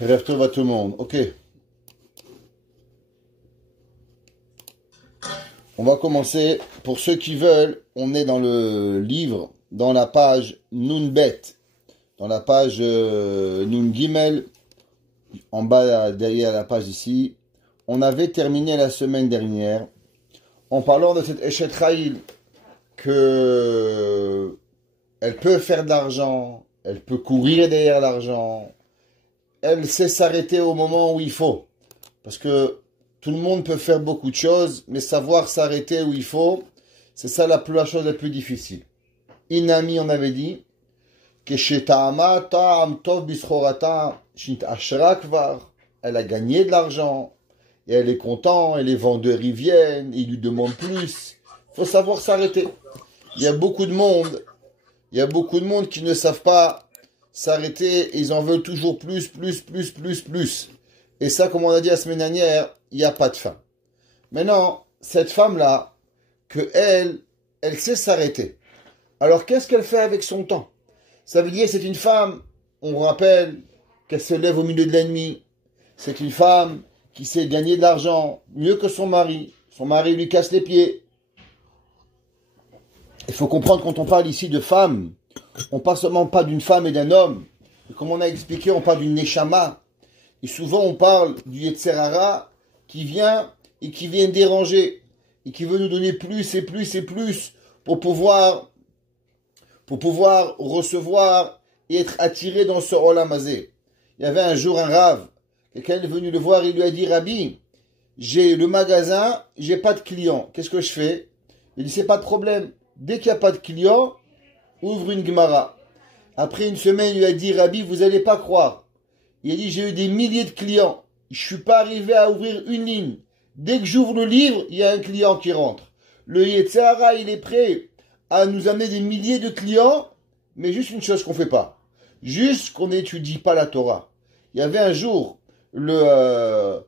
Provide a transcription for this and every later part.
Rêve tov à tout le monde. Ok. On va commencer. Pour ceux qui veulent, on est dans le livre, dans la page Nunbet, dans la page Nun Gimel, en bas derrière la page ici. On avait terminé la semaine dernière en parlant de cette Eshet Chayil, que elle peut faire de l'argent, elle peut courir derrière l'argent, elle sait s'arrêter au moment où il faut. Parce que tout le monde peut faire beaucoup de choses, mais savoir s'arrêter où il faut, c'est ça la chose la plus difficile. Inami, on avait dit, que chez Ta'ama, Ta'am Tov Bischorata, Shint Ashra Kvar, elle a gagné de l'argent, et elle est contente, et les vendeurs y viennent, ils lui demandent plus. Il faut savoir s'arrêter. Il y a beaucoup de monde qui ne savent pas s'arrêter, et ils en veulent toujours plus. Et ça, comme on a dit la semaine dernière, il n'y a pas de fin. Maintenant, cette femme-là, elle sait s'arrêter. Alors, qu'est-ce qu'elle fait avec son temps? Ça veut dire que c'est une femme, on rappelle, qu'elle se lève au milieu de la nuit. C'est une femme qui sait gagner de l'argent mieux que son mari. Son mari lui casse les pieds. Il faut comprendre, quand on parle ici de femme, on ne parle seulement pas d'une femme et d'un homme. Et comme on a expliqué, on parle d'une neshama. Et souvent, on parle du Yetzer Hara qui vient déranger et qui veut nous donner plus pour pouvoir recevoir et être attiré dans ce Olam Hazé. Il y avait un jour un rave, quelqu'un est venu le voir, il lui a dit: Rabbi, j'ai le magasin, j'ai pas de clients, qu'est-ce que je fais? Il dit: c'est pas de problème, dès qu'il n'y a pas de clients, ouvre une Gemara. Après une semaine, il lui a dit: Rabbi, vous allez pas croire. Il a dit: j'ai eu des milliers de clients. Je suis pas arrivé à ouvrir une ligne. Dès que j'ouvre le livre, il y a un client qui rentre. Le Yetzer Hara, il est prêt à nous amener des milliers de clients, mais juste une chose qu'on fait pas. Juste qu'on n'étudie pas la Torah. Il y avait un jour, le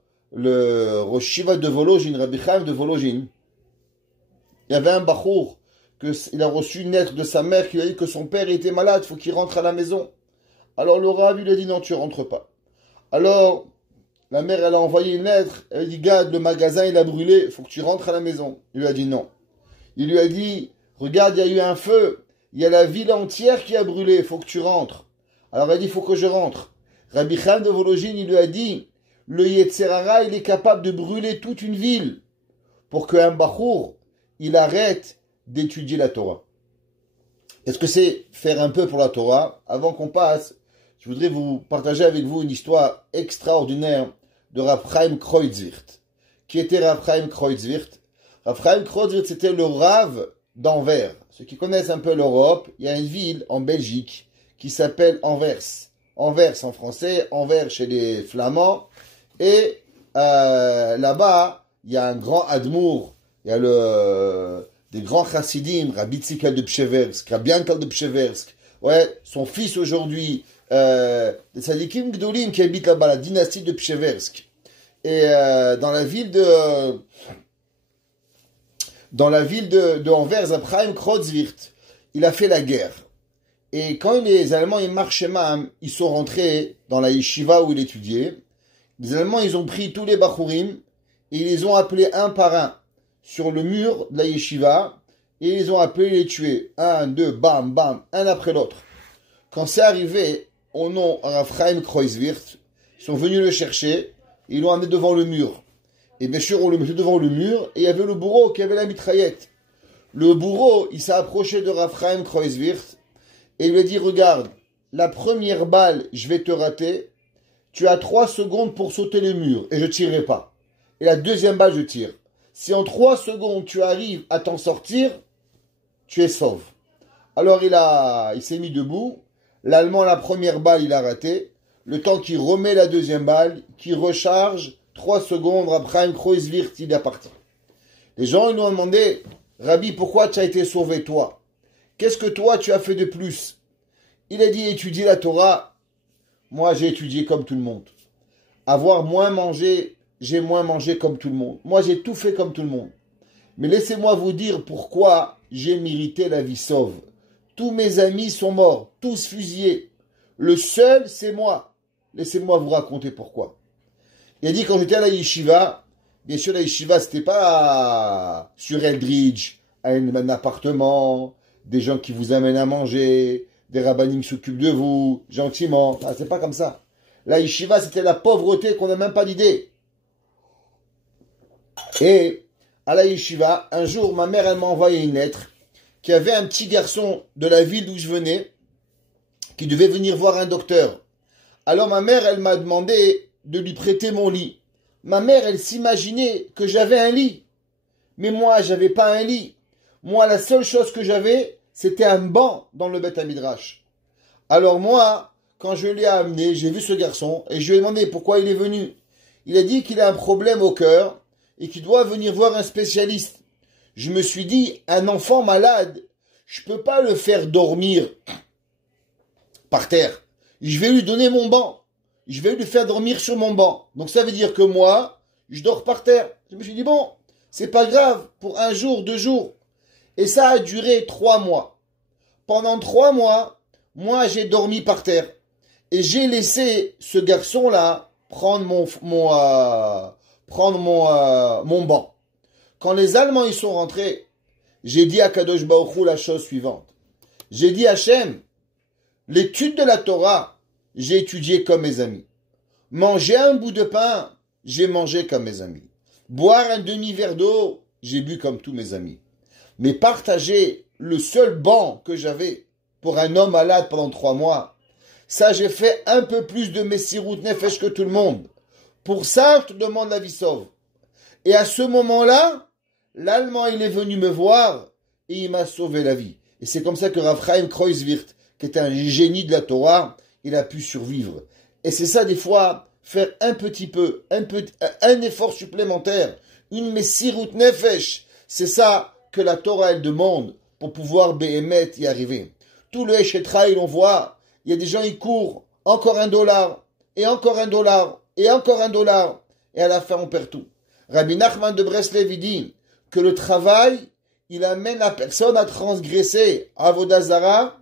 Rosh Shiva de Volojin, Rabbi Chaim de Volojin. Il y avait un bachour, il a reçu une lettre de sa mère qui lui a dit que son père était malade, il faut qu'il rentre à la maison. Alors le Rav lui a dit: non, tu rentres pas. Alors la mère, elle a envoyé une lettre, elle a dit: garde, le magasin il a brûlé, il faut que tu rentres à la maison. Il lui a dit non. Il lui a dit: regarde, il y a eu un feu, il y a la ville entière qui a brûlé, il faut que tu rentres. Alors elle a dit: il faut que je rentre. Rabbi Chaim de Volojin, il lui a dit: le Yetzer Hara, il est capable de brûler toute une ville pour qu'un bachour, il arrête d'étudier la Torah. Est-ce que c'est faire un peu pour la Torah? Avant qu'on passe, je voudrais vous partager avec vous une histoire extraordinaire de Rav Chaim Kreuzwirth. Qui était Rav Chaim Kreuzwirth? Rav Chaim Kreuzwirth, c'était le Rav d'Anvers. Ceux qui connaissent un peu l'Europe, il y a une ville en Belgique qui s'appelle Anvers. Anvers en français, Anvers chez les Flamands. Et là-bas, il y a un grand Admour, il y a des grands chassidim, Rabbi Tzikal de Pcheversk, Rabbi Yankel de Pcheversk, ouais, son fils aujourd'hui, des Sadikim Gdolim qui habitent là-bas, la dynastie de Pcheversk. Et dans la ville de Anvers, Abraham Kreuzwirth, il a fait la guerre. Et quand les Allemands, ils marchaient même, ils sont rentrés dans la yeshiva où il étudiait. Les Allemands, ils ont pris tous les bachourim et ils les ont appelés un par un sur le mur de la yeshiva, et ils ont appelé les tuer. Un, deux, bam, bam, un après l'autre. Quand c'est arrivé au nom de Rav Chaim Kreuzwirth, ils sont venus le chercher, et ils l'ont amené devant le mur. Et bien sûr, on le mettait devant le mur, et il y avait le bourreau qui avait la mitraillette. Le bourreau, il s'est approché de Rav Chaim Kreuzwirth, et il lui a dit: regarde, la première balle, je vais te rater, tu as 3 secondes pour sauter le mur, et je tirerai pas. Et la deuxième balle, je tire. Si en 3 secondes tu arrives à t'en sortir, tu es sauve. Alors il s'est mis debout. L'Allemand, la première balle, il a raté. Le temps qu'il remet la deuxième balle, qu'il recharge, 3 secondes, Abraham Kreuzwirth, il est parti. Les gens, ils nous ont demandé: Rabbi, pourquoi tu as été sauvé toi? Qu'est-ce que toi tu as fait de plus? Il a dit: étudier la Torah. Moi, j'ai étudié comme tout le monde. Avoir moins mangé, j'ai moins mangé comme tout le monde. Moi, j'ai tout fait comme tout le monde. Mais laissez-moi vous dire pourquoi j'ai mérité la vie sauve. Tous mes amis sont morts, tous fusillés. Le seul, c'est moi. Laissez-moi vous raconter pourquoi. Il a dit, quand j'étais à la yeshiva, bien sûr, la yeshiva, c'était pas sur Eldridge, un appartement, des gens qui vous amènent à manger, des rabbinim qui s'occupent de vous, gentiment. Ah, c'est pas comme ça. La yeshiva, c'était la pauvreté qu'on n'a même pas d'idée. Et à la yeshiva, un jour, ma mère, elle m'a envoyé une lettre qui avait un petit garçon de la ville d'où je venais qui devait venir voir un docteur. Alors ma mère, elle m'a demandé de lui prêter mon lit. Ma mère, elle s'imaginait que j'avais un lit. Mais moi, j'avais pas un lit. Moi, la seule chose que j'avais, c'était un banc dans le Beth Midrash. Alors moi, quand je l'ai amené, j'ai vu ce garçon et je lui ai demandé pourquoi il est venu. Il a dit qu'il a un problème au cœur et qu'il doit venir voir un spécialiste. Je me suis dit, un enfant malade, je peux pas le faire dormir par terre. Je vais lui donner mon banc. Je vais lui faire dormir sur mon banc. Donc ça veut dire que moi, je dors par terre. Je me suis dit, bon, c'est pas grave, pour un jour, 2 jours. Et ça a duré 3 mois. Pendant 3 mois, moi, j'ai dormi par terre. Et j'ai laissé ce garçon-là prendre mon banc. Quand les Allemands y sont rentrés, j'ai dit à Kadosh Baruch Hu la chose suivante. J'ai dit à Hachem, l'étude de la Torah, j'ai étudié comme mes amis. Manger un bout de pain, j'ai mangé comme mes amis. Boire un demi-verre d'eau, j'ai bu comme tous mes amis. Mais partager le seul banc que j'avais pour un homme malade pendant 3 mois, ça j'ai fait un peu plus de Messirut Nefesh que tout le monde. Pour ça, je te demande la vie sauve. Et à ce moment-là, l'Allemand, il est venu me voir et il m'a sauvé la vie. Et c'est comme ça que Rav Chaim Kreuzwirth, qui était un génie de la Torah, il a pu survivre. Et c'est ça, des fois, faire un petit peu, un effort supplémentaire, une Messirut Nefesh. C'est ça que la Torah, elle demande pour pouvoir Béhémet y arriver. Tout le Eshetraïl, on voit, il y a des gens, ils courent, encore $1, et encore $1, et encore $1, et à la fin, on perd tout. Rabbi Nachman de Breslev, il dit que le travail, il amène la personne à transgresser Avodah Zara,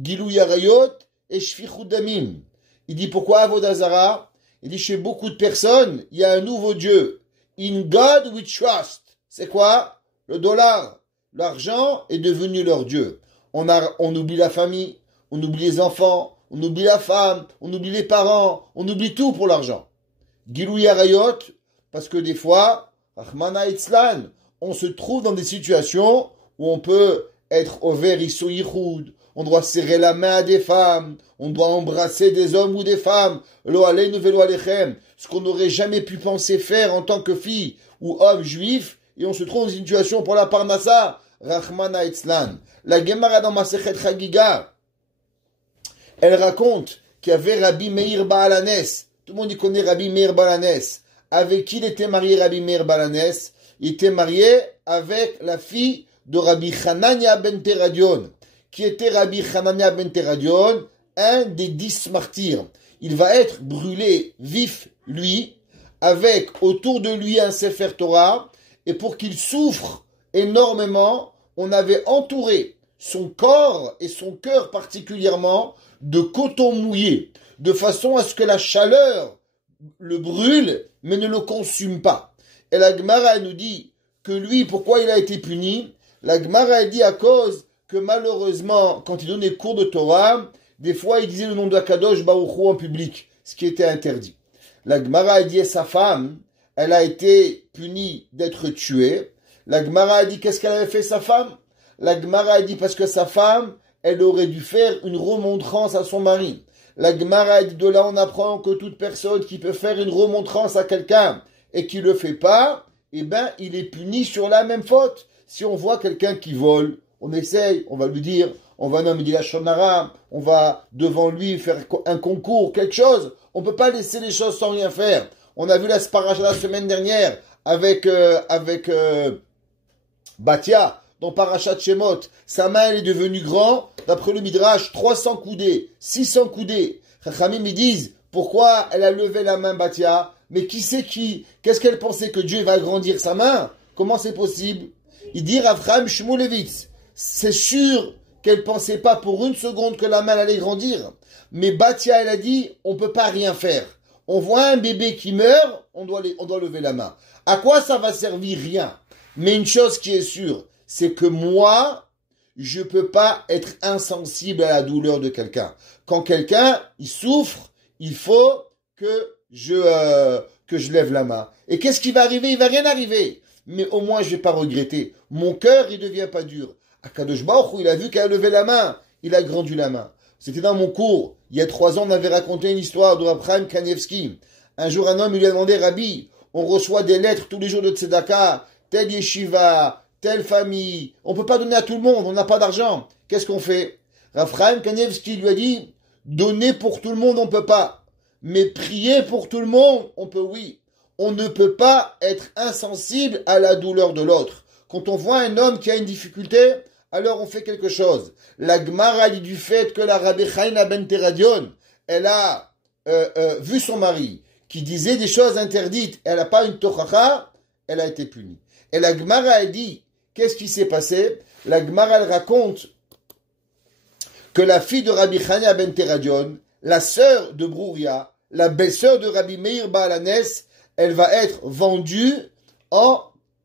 Gilou Yarayot et Shfichut Damim. Il dit pourquoi Avodah Zara? Il dit chez beaucoup de personnes, il y a un nouveau Dieu. In God we trust. C'est quoi? Le dollar. L'argent est devenu leur Dieu. On oublie la famille, on oublie les enfants, on oublie la femme, on oublie les parents, on oublie tout pour l'argent. Gilou Yarayot, parce que des fois, Rahmana Itzlan, on se trouve dans des situations où on peut être au Verissou Yichud, on doit serrer la main à des femmes, on doit embrasser des hommes ou des femmes, lo aleinu velo alechem, ce qu'on n'aurait jamais pu penser faire en tant que fille ou homme juif, et on se trouve dans une situation pour la Parnassa, Rahmana Itzlan. La Gemara dans Masechet Chagiga, elle raconte qu'il y avait Rabbi Meir Baalanes, tout le monde y connaît Rabbi Meir Baalanes. Avec qui il était marié Rabbi Meir Baalanes? Il était marié avec la fille de Rabbi Hanania ben Teradion. Qui était Rabbi Hanania ben Teradion? Un des 10 martyrs. Il va être brûlé vif, lui, avec autour de lui un Sefer Torah. Et pour qu'il souffre énormément, on avait entouré son corps et son cœur particulièrement de coton mouillé. De façon à ce que la chaleur le brûle, mais ne le consume pas. Et la Gemara nous dit que lui, pourquoi il a été puni? La Gemara dit à cause que malheureusement, quand il donnait cours de Torah, des fois il disait le nom de Kadosh Baruch Hu en public, ce qui était interdit. La Gemara dit à sa femme, elle a été punie d'être tuée. La Gemara a dit qu'est-ce qu'elle avait fait sa femme? La Gemara a dit parce que sa femme, elle aurait dû faire une remontrance à son mari. La Gemara dit de là on apprend que toute personne qui peut faire une remontrance à quelqu'un et qui le fait pas, eh ben il est puni sur la même faute. Si on voit quelqu'un qui vole, on essaye, on va lui dire, on va nommer la shonara, on va devant lui faire un concours, quelque chose. On peut pas laisser les choses sans rien faire. On a vu la sparacha la semaine dernière avec Batia. Dans Parashat Shemot, sa main elle est devenue grande, d'après le Midrash, 300 coudées, 600 coudées. Chachamim ils disent, pourquoi elle a levé la main Batia? Mais qui c'est qui? Qu'est-ce qu'elle pensait que Dieu va agrandir sa main? Comment c'est possible? Il dit Rav Chaim Shmulevitz, c'est sûr qu'elle pensait pas pour une seconde que la main allait grandir. Mais Batia, elle a dit, on peut pas rien faire. On voit un bébé qui meurt, on doit lever la main. À quoi ça va servir? Rien. Mais une chose qui est sûre, c'est que moi, je peux pas être insensible à la douleur de quelqu'un. Quand quelqu'un, il souffre, il faut que je lève la main. Et qu'est-ce qui va arriver? Il va rien arriver. Mais au moins, je vais pas regretter. Mon cœur, il devient pas dur. Akadosh Baruch Hu, il a vu qu'elle a levé la main. Il a grandi la main. C'était dans mon cours. Il y a 3 ans, on avait raconté une histoire de Rav Chaim Kanievski. Un jour, un homme, il lui a demandé, Rabbi, on reçoit des lettres tous les jours de Tzedaka, telle yeshiva, telle famille. On peut pas donner à tout le monde, on n'a pas d'argent. Qu'est-ce qu'on fait? Rav Chaim Kanievski lui a dit, donner pour tout le monde, on peut pas. Mais prier pour tout le monde, on peut, oui. On ne peut pas être insensible à la douleur de l'autre. Quand on voit un homme qui a une difficulté, alors on fait quelque chose. La Gemara dit du fait que la Rabbi Chaina ben Teradion, elle a vu son mari qui disait des choses interdites, elle n'a pas une tochacha, elle a été punie. Et la Gemara a dit, qu'est-ce qui s'est passé? La Gemara elle raconte que la fille de Rabbi Chaina ben Teradion, la sœur de Brouria, la belle-sœur de Rabbi Meir Baalanes, elle va être vendue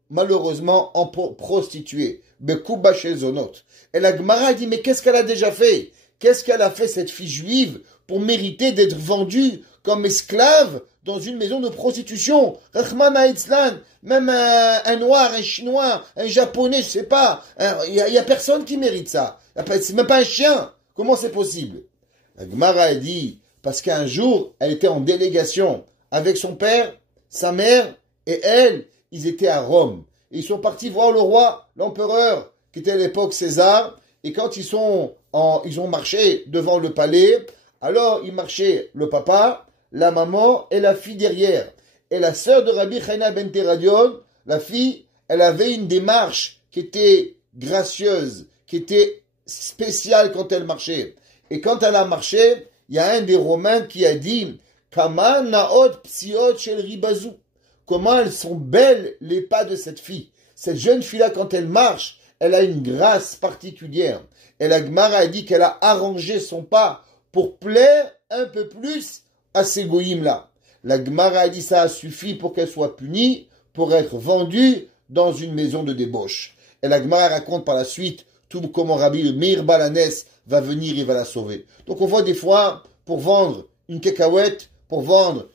malheureusement en prostituée. Bekouba chez Zonot. Et la Gemara dit, mais qu'est-ce qu'elle a déjà fait? Qu'est-ce qu'elle a fait, cette fille juive, pour mériter d'être vendue comme esclave dans une maison de prostitution? Rahman Haitzlan, même un noir, un chinois, un japonais, je sais pas. Il y a personne qui mérite ça. C'est même pas un chien. Comment c'est possible? La Gemara a dit, parce qu'un jour, elle était en délégation avec son père, sa mère et elle, ils étaient à Rome. Et ils sont partis voir le roi, l'empereur, qui était à l'époque César. Et quand ils ont marché devant le palais, alors ils marchaient le papa, la maman et la fille derrière. Et la sœur de Rabbi Chaina ben Teradion, la fille, elle avait une démarche qui était gracieuse, qui était spéciale quand elle marchait. Et quand elle a marché, il y a un des Romains qui a dit Kama naot psiot shel ribazu. Comment elles sont belles les pas de cette fille. Cette jeune fille-là, quand elle marche, elle a une grâce particulière. Et la Gemara a dit qu'elle a arrangé son pas pour plaire un peu plus à ces goïms-là. La Gemara a dit ça a suffi pour qu'elle soit punie, pour être vendue dans une maison de débauche. Et la Gemara raconte par la suite tout comment Rabbi Meir Baalanes va venir et va la sauver. Donc on voit des fois, pour vendre une cacahuète, pour vendre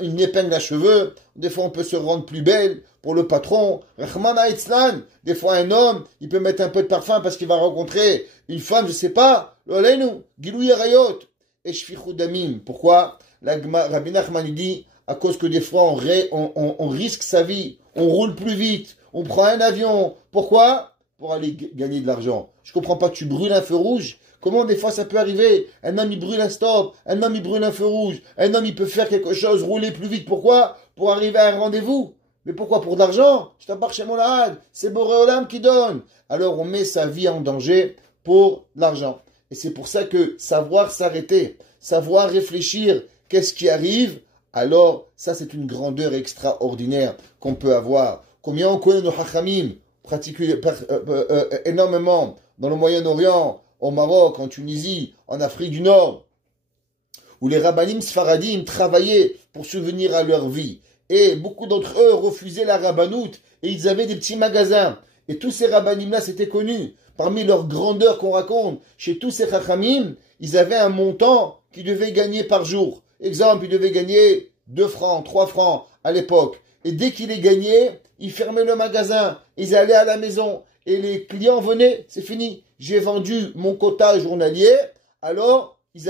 une épingle à cheveux, des fois on peut se rendre plus belle pour le patron. Rahman Haitzlan, des fois un homme, il peut mettre un peu de parfum parce qu'il va rencontrer une femme, je sais pas, l'olenu, Gilou Yarayot, et Shfichou Damim. Pourquoi? Rabbi Nachman dit, à cause que des fois on risque sa vie, on roule plus vite, on prend un avion. Pourquoi? Pour aller gagner de l'argent. Je comprends pas, tu brûles un feu rouge. Comment des fois ça peut arriver? Un homme il brûle un stop, un homme il brûle un feu rouge, un homme il peut faire quelque chose, rouler plus vite. Pourquoi? Pour arriver à un rendez-vous. Mais pourquoi? Pour de l'argent? Je t'appartiens chez mon lahad. C'est Boré Olam qui donne. Alors on met sa vie en danger pour l'argent. Et c'est pour ça que savoir s'arrêter, savoir réfléchir, qu'est-ce qui arrive, alors ça c'est une grandeur extraordinaire qu'on peut avoir. Combien on connaît nos hachamim, énormément dans le Moyen-Orient, au Maroc, en Tunisie, en Afrique du Nord, où les rabbanim sfaradim travaillaient pour subvenir à leur vie. Et beaucoup d'entre eux refusaient la rabbanout et ils avaient des petits magasins. Et tous ces rabbanim-là, c'était connu. Parmi leurs grandeurs qu'on raconte, chez tous ces chachamim, ils avaient un montant qu'ils devaient gagner par jour. Exemple, ils devaient gagner 2 francs, 3 francs à l'époque. Et dès qu'ils les gagnaient, ils fermaient le magasin. Ils allaient à la maison. Et les clients venaient, c'est fini. J'ai vendu mon quota journalier. Alors, ils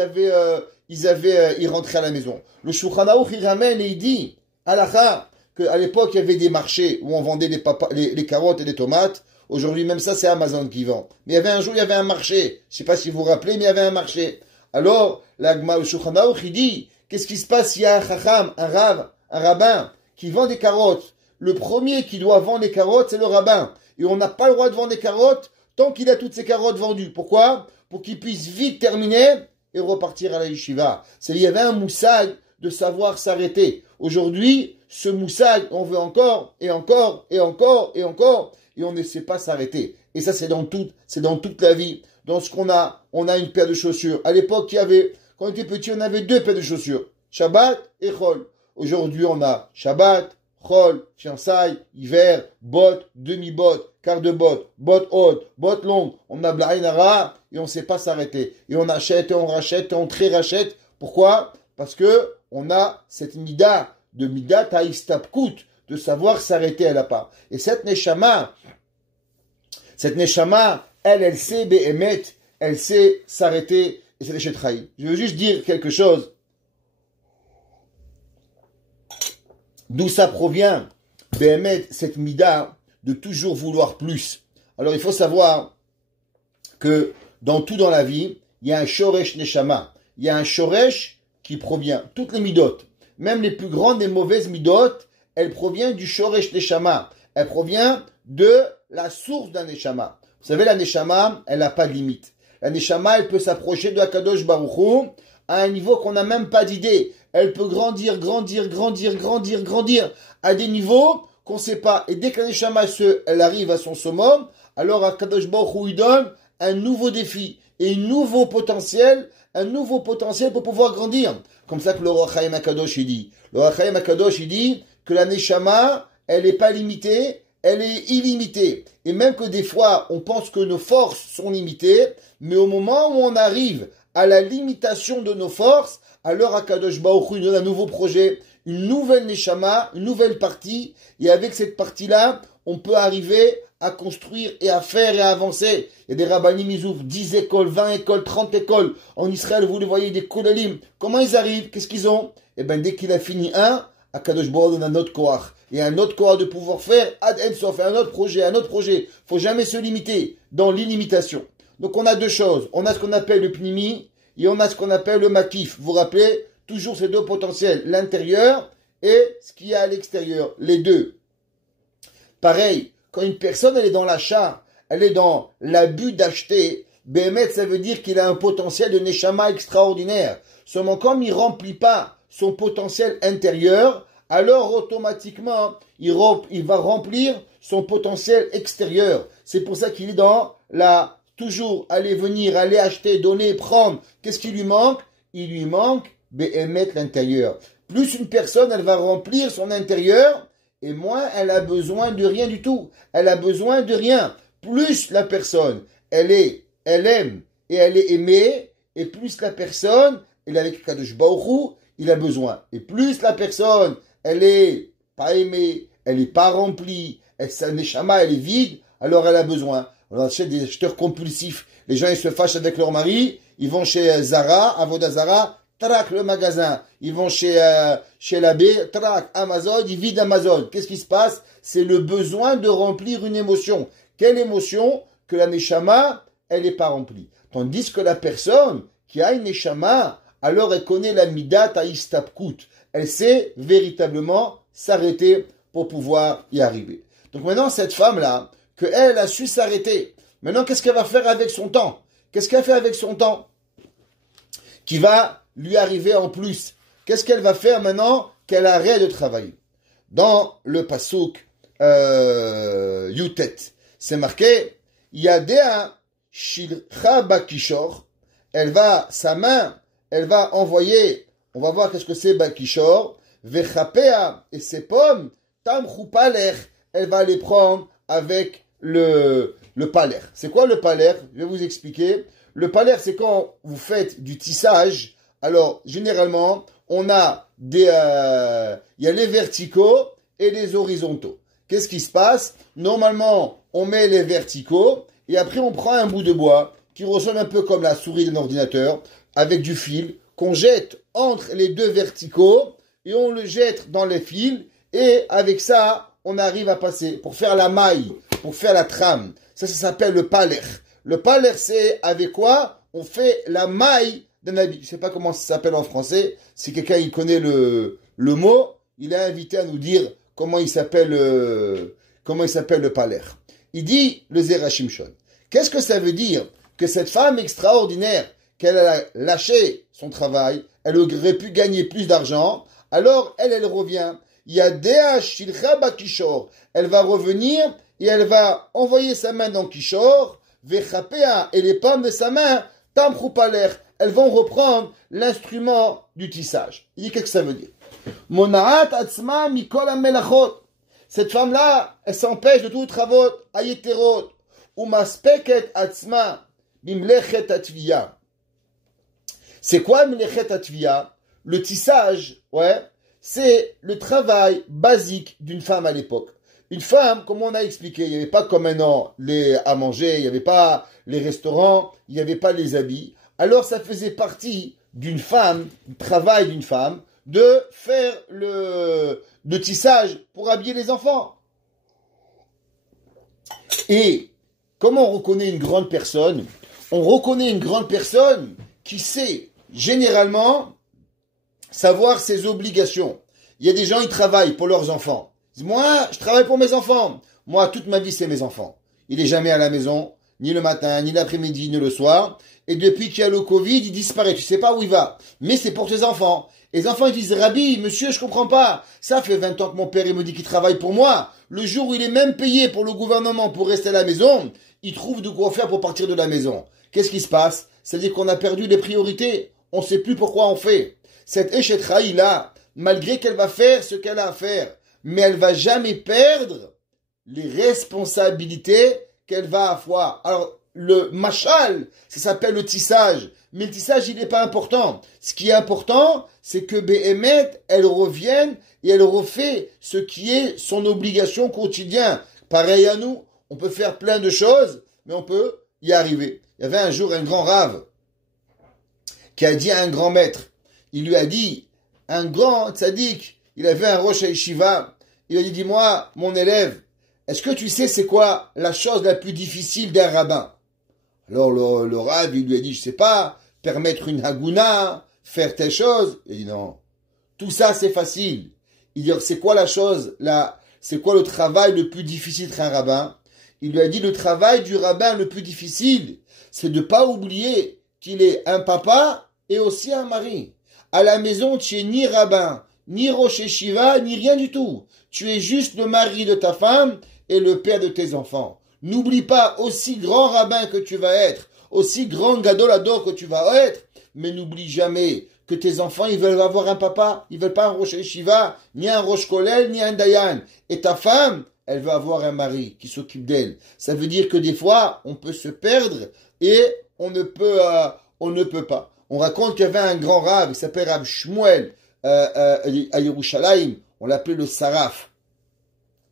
rentraient à la maison. Le Shulchan Aruch, il ramène et il dit, halakha, qu'à l'époque, il y avait des marchés où on vendait les carottes et les tomates. Aujourd'hui, même ça, c'est Amazon qui vend. Mais il y avait un jour, il y avait un marché. Je ne sais pas si vous vous rappelez, mais il y avait un marché. Alors, le Shulchan Aruch, il dit, qu'est-ce qui se passe s'il y a un chacham, un rabbin, qui vend des carottes? Le premier qui doit vendre les carottes, c'est le rabbin. Et on n'a pas le droit de vendre des carottes tant qu'il a toutes ses carottes vendues. Pourquoi? Pour qu'il puisse vite terminer et repartir à la yeshiva. Il y avait un moussag de savoir s'arrêter. Aujourd'hui, ce moussag, on veut encore, et encore, et encore, et encore, et on ne sait pas s'arrêter. Et ça, c'est dans toute la vie. Dans ce qu'on a une paire de chaussures. À l'époque, il y avait, Quand on était petit, on avait deux paires de chaussures. Shabbat et Chol. Aujourd'hui, on a Shabbat, Chol, fiançailles, hiver, bottes, demi-bottes, quart de bottes, bottes hautes, bottes longues. On a Blaïnara et on ne sait pas s'arrêter. Et on achète et on rachète et on très-rachète. Pourquoi? Parce que on a cette mida de midat haïstapkout, de savoir s'arrêter à la part. Et cette neshama, elle sait béhémet, elle sait s'arrêter et c'est l'échec trahi. Je veux juste dire quelque chose. D'où ça provient, béhémet, cette mida de toujours vouloir plus. Alors il faut savoir que dans tout dans la vie, il y a un shoresh neshama. Il y a un shoresh qui provient, toutes les midotes, même les plus grandes et mauvaises midotes, elles proviennent du shoresh neshama. Elle provient de la source d'un neshama. Vous savez, la neshama, elle n'a pas de limite. La neshama, elle peut s'approcher de Akadosh Baruch Hu à un niveau qu'on n'a même pas d'idée. Elle peut grandir à des niveaux qu'on ne sait pas. Et dès que la neshama, elle arrive à son summum, alors Akadosh Baruch Hu lui donne un nouveau défi et un nouveau potentiel pour pouvoir grandir. Comme ça que le Roi Chaim Akadosh, il dit. Le Roi Chaim Akadosh, il dit que la neshama, elle n'est pas limitée, elle est illimitée. Et même que des fois, on pense que nos forces sont limitées, mais au moment où on arrive à la limitation de nos forces, alors Akadosh Baruch Hu donne un nouveau projet, une nouvelle neshama, une nouvelle partie, et avec cette partie-là, on peut arriver à construire et à faire et à avancer. Il y a des rabbanim, ils ouvrent 10 écoles, 20 écoles, 30 écoles. En Israël, vous les voyez, des kodalim. Comment ils arrivent? Qu'est-ce qu'ils ont? Eh bien, dès qu'il a fini un, Akadosh Baruch Hu donne un autre koach. Et un autre koach de pouvoir faire, ad ensof, un autre projet. Faut jamais se limiter dans l'illimitation. Donc, on a deux choses. On a ce qu'on appelle le pnimi et on a ce qu'on appelle le makif. Vous vous rappelez? Toujours ces deux potentiels. L'intérieur et ce qu'il y a à l'extérieur. Les deux. Pareil. Quand une personne, elle est dans l'achat, elle est dans l'abus d'acheter, Béhémet, ça veut dire qu'il a un potentiel de neshama extraordinaire. Seulement, comme il remplit pas son potentiel intérieur, alors automatiquement, il va remplir son potentiel extérieur. C'est pour ça qu'il est dans la toujours aller venir, aller acheter, donner, prendre. Qu'est-ce qui lui manque? Il lui manque Béhémet l'intérieur. Plus une personne, elle va remplir son intérieur, et moins elle a besoin de rien du tout. Elle a besoin de rien. Plus la personne, elle aime et elle est aimée, et plus la personne, elle est avec Kadosh Baruch Hu, il a besoin. Et plus la personne, elle est pas aimée, elle est pas remplie, sa neshama, elle est vide, alors elle a besoin. On achète des acheteurs compulsifs. Les gens, ils se fâchent avec leur mari, ils vont chez Zara, Avoda Zara, trac le magasin. Ils vont chez l'abbé, trac, Amazon, ils vident Amazon. Qu'est-ce qui se passe? C'est le besoin de remplir une émotion. Quelle émotion? Que la neshama, elle n'est pas remplie. Tandis que la personne qui a une neshama, alors elle connaît la midat haïstapkout. Elle sait véritablement s'arrêter pour pouvoir y arriver. Donc maintenant, cette femme-là, qu'elle a su s'arrêter. Maintenant, qu'est-ce qu'elle va faire avec son temps? Qu'est-ce qu'elle fait avec son temps? Qui va lui arriver en plus. Qu'est-ce qu'elle va faire maintenant qu'elle arrête de travailler? Dans le pasouk Yutet, c'est marqué Yadea Shilcha Bakishor. Sa main, elle va envoyer, on va voir qu'est-ce que c'est Bakishor, Vechapea, et ses pommes, Tamchou Paler, elle va les prendre avec le paler. C'est quoi le paler? Je vais vous expliquer. Le paler, c'est quand vous faites du tissage. Alors, généralement, on a il y a les verticaux et les horizontaux. Qu'est-ce qui se passe? Normalement, on met les verticaux et après on prend un bout de bois qui ressemble un peu comme la souris d'un ordinateur avec du fil qu'on jette entre les deux verticaux et on le jette dans les fils et avec ça, on arrive à passer pour faire la maille, pour faire la trame. Ça s'appelle le paler. Le paler, c'est avec quoi on fait la maille d'un habit. Je ne sais pas comment ça s'appelle en français. Si quelqu'un il connaît le mot, il a invité à nous dire comment il s'appelle le paler. Il dit le Zera Shimshon. Qu'est-ce que ça veut dire? Que cette femme extraordinaire, qu'elle a lâché son travail, elle aurait pu gagner plus d'argent, alors elle revient. Il y a Dea Shilcha Bakishor. Elle va revenir et elle va envoyer sa main dans Kishor, Vechapea, et les pommes de sa main, Tamchou Paler, elles vont reprendre l'instrument du tissage. Il dit qu'est-ce que ça veut dire? Monaat atzma mikol melachot. Cette femme-là, elle s'empêche de tous les travaux, ayeterot, ou maspeket atzma bimlechet atviya. C'est quoi mlechet atviya? Le tissage, ouais, c'est le travail basique d'une femme à l'époque. Une femme, comme on a expliqué, il n'y avait pas comme maintenant à manger, il n'y avait pas les restaurants, il n'y avait pas les habits. Alors ça faisait partie d'une femme, du travail d'une femme, de faire le tissage pour habiller les enfants. Et comment on reconnaît une grande personne? On reconnaît une grande personne qui sait généralement savoir ses obligations. Il y a des gens qui travaillent pour leurs enfants. Ils disent, moi, je travaille pour mes enfants. Moi, toute ma vie, c'est mes enfants. Il n'est jamais à la maison, ni le matin, ni l'après-midi, ni le soir. Et depuis qu'il y a le Covid, il disparaît. Tu sais pas où il va. Mais c'est pour tes enfants. Et les enfants, ils disent, Rabbi, monsieur, je comprends pas. Ça fait 20 ans que mon père, il me dit qu'il travaille pour moi. Le jour où il est même payé pour le gouvernement pour rester à la maison, il trouve de quoi faire pour partir de la maison. Qu'est-ce qui se passe? C'est-à-dire qu'on a perdu les priorités. On ne sait plus pourquoi on fait. Cette Eshet Raïla, malgré qu'elle va faire ce qu'elle a à faire, mais elle va jamais perdre les responsabilités qu'elle va avoir. Alors, le machal, ça s'appelle le tissage. Mais le tissage, il n'est pas important. Ce qui est important, c'est que Béhémet, elle revienne et elle refait ce qui est son obligation quotidienne. Pareil à nous, on peut faire plein de choses, mais on peut y arriver. Il y avait un jour un grand rave qui a dit à un grand maître, il lui a dit, un grand tzaddik, il avait un rosh yeshiva, il a dit, dis-moi, mon élève, est-ce que tu sais c'est quoi la chose la plus difficile d'un rabbin? Alors le rave, il lui a dit, je sais pas, permettre une hagouna, faire telle chose. Il dit non, tout ça c'est facile. Il dit, c'est quoi la chose, c'est quoi le travail le plus difficile d'un rabbin? Il lui a dit, le travail du rabbin le plus difficile, c'est de pas oublier qu'il est un papa et aussi un mari. À la maison, tu es ni rabbin, ni rosh yeshiva, ni rien du tout. Tu es juste le mari de ta femme et le père de tes enfants. N'oublie pas, aussi grand rabbin que tu vas être, aussi grand gadolador que tu vas être, mais n'oublie jamais que tes enfants, ils veulent avoir un papa, ils veulent pas un rosh yeshiva, ni un rosh kollel, ni un dayan. Et ta femme, elle veut avoir un mari qui s'occupe d'elle. Ça veut dire que des fois, on peut se perdre et on ne peut pas. On raconte qu'il y avait un grand rave, il s'appelle Rav Shmuel, à Yerushalayim, on l'appelait le Saraf.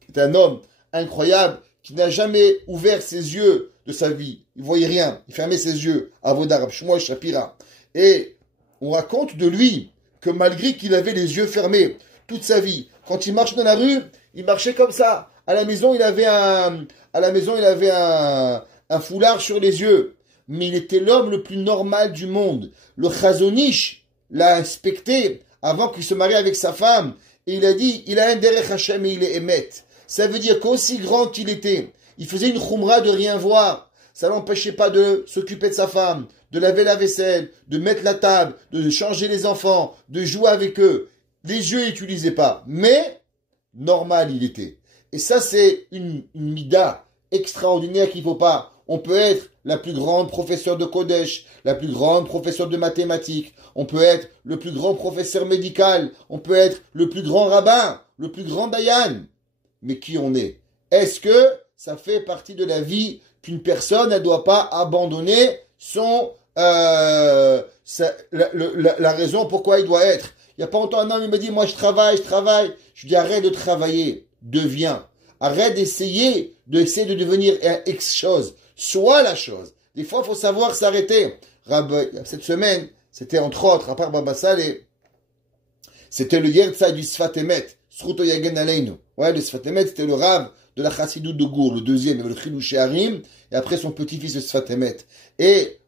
C'est un homme incroyable qui n'a jamais ouvert ses yeux de sa vie. Il voyait rien, il fermait ses yeux. Avoda Rav Shmuel Shapira. Et on raconte de lui que malgré qu'il avait les yeux fermés toute sa vie, quand il marchait dans la rue, il marchait comme ça. À la maison, il avait un foulard sur les yeux. Mais il était l'homme le plus normal du monde. Le Chazonish l'a inspecté avant qu'il se marie avec sa femme. Et il a dit, il a un derech Hashem et il est émet. Ça veut dire qu'aussi grand qu'il était, il faisait une khumra de rien voir. Ça l'empêchait pas de s'occuper de sa femme, de laver la vaisselle, de mettre la table, de changer les enfants, de jouer avec eux. Les yeux, il n'utilisait pas. Mais, normal il était. Et ça, c'est une mida extraordinaire qu'il ne faut pas. On peut être la plus grande professeure de Kodesh, la plus grande professeure de mathématiques, on peut être le plus grand professeur médical, on peut être le plus grand rabbin, le plus grand dayan. Mais qui on est? Est-ce que ça fait partie de la vie qu'une personne ne doit pas abandonner la raison pourquoi il doit être? Il n'y a pas longtemps, un homme il me dit, moi je travaille. Je lui dis, arrête de travailler, deviens. Arrête d'essayer de devenir X chose. Sois la chose. Des fois, il faut savoir s'arrêter. Cette semaine, c'était entre autres, à part Baba Saleh, c'était le Yertza du Sfat Emet. Sruto Yagen Aleinu. Ouais, le Sfat Emet, c'était le Rav de la Chassidut de Gour, le deuxième, il y avait le Chidouche Harim, et après son petit-fils, le Sfat Emet. Et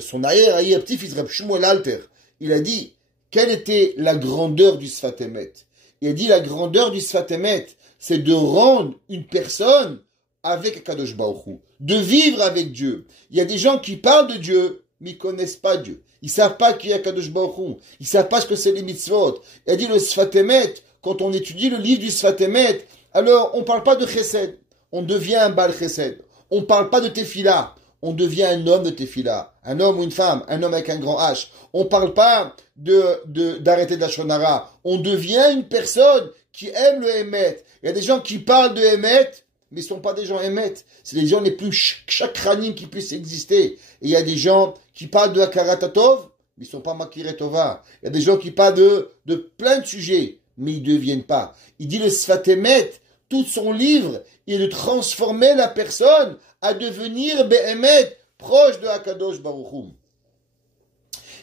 son petit-fils, Reb Shmuel Alter, il a dit, quelle était la grandeur du Sfat Emet? Il a dit, la grandeur du Sfat Emet, c'est de rendre une personne avec Kadosh Baruch Hu, de vivre avec Dieu. Il y a des gens qui parlent de Dieu, mais ils connaissent pas Dieu. Ils savent pas qui est Kadosh Baruch Hu. Ils savent pas ce que c'est les mitzvot. Il a dit le Sfat Emet, quand on étudie le livre du Sfat Emet, alors on parle pas de Chesed. On devient un Baal Chesed. On parle pas de Tefila. on devient un homme de tefila, un homme ou une femme, un homme avec un grand H. On parle pas d'arrêter de la shonara. On devient une personne qui aime le Emet. Il y a des gens qui parlent de Emet, mais ce ne sont pas des gens Emet. C'est les gens les plus chakranim qui puissent exister. Et il y a des gens qui parlent de Hakarat-Tov, mais ils ne sont pas Makirei Tova. Il y a des gens qui parlent de plein de sujets, mais ils ne deviennent pas. Il dit le Sfat Emet, tout son livre, il est de transformer la personne à devenir Be'emet, proche de Hakadosh Baruch Hu.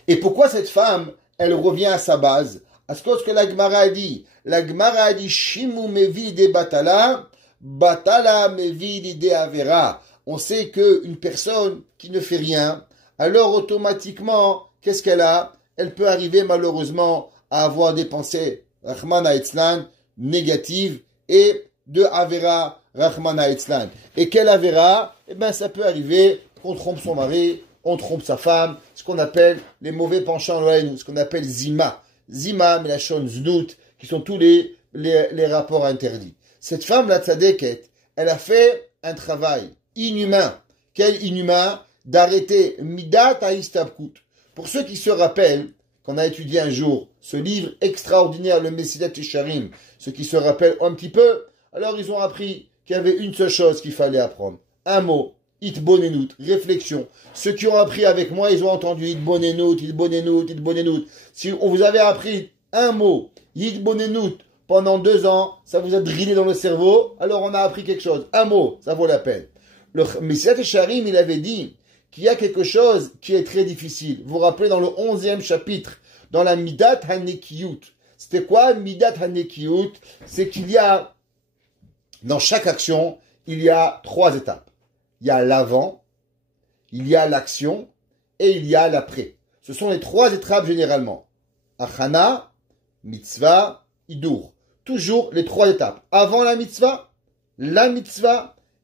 Et pourquoi cette femme, elle revient à sa base? À ce que la Gemara a dit. La Gemara a dit, Shimu mevi de batala, batala mevi de avera. On sait qu'une personne qui ne fait rien, alors automatiquement, qu'est-ce qu'elle a? Elle peut arriver malheureusement à avoir des pensées, Rahman Haitzlan, négatives, et de avera, Rahman Haitzlan. Et quelle avera? Eh bien, ça peut arriver qu'on trompe son mari, on trompe sa femme, ce qu'on appelle les mauvais penchants, ce qu'on appelle zima. Zima, Melachon, Znout, qui sont tous les rapports interdits. Cette femme, la tzadeket, elle a fait un travail inhumain. Quel inhumain? D'arrêter Midat Haistabkut. Pour ceux qui se rappellent, qu'on a étudié un jour, ce livre extraordinaire, le Mesilat Yesharim, ceux qui se rappellent un petit peu, alors ils ont appris qu'il y avait une seule chose qu'il fallait apprendre. Un mot. Itbonenut, réflexion. Ceux qui ont appris avec moi, ils ont entendu Itbonenut, Itbonenut, Itbonenut. Si on vous avait appris un mot, Itbonenut, pendant 2 ans, ça vous a drillé dans le cerveau, alors on a appris quelque chose. Un mot, ça vaut la peine. Le Mesilat Yesharim, il avait dit qu'il y a quelque chose qui est très difficile. Vous vous rappelez dans le 11e chapitre, dans la Midat Hanekiyut. C'était quoi Midat Hanekiyut? C'est qu'il y a, dans chaque action, il y a 3 étapes. Il y a l'avant, il y a l'action et il y a l'après. Ce sont les 3 étapes généralement. Achana, mitzvah, idur. Toujours les 3 étapes. Avant la mitzvah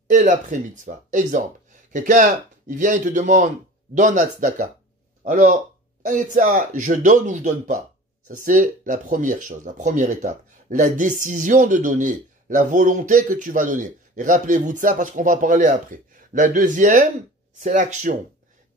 et l'après mitzvah. Exemple. Quelqu'un, il vient et te demande, donne à tzedaka. Alors, je donne ou je donne pas. Ça c'est la première chose, la première étape. La décision de donner, la volonté que tu vas donner. Et rappelez-vous de ça parce qu'on va parler après. La deuxième, c'est l'action.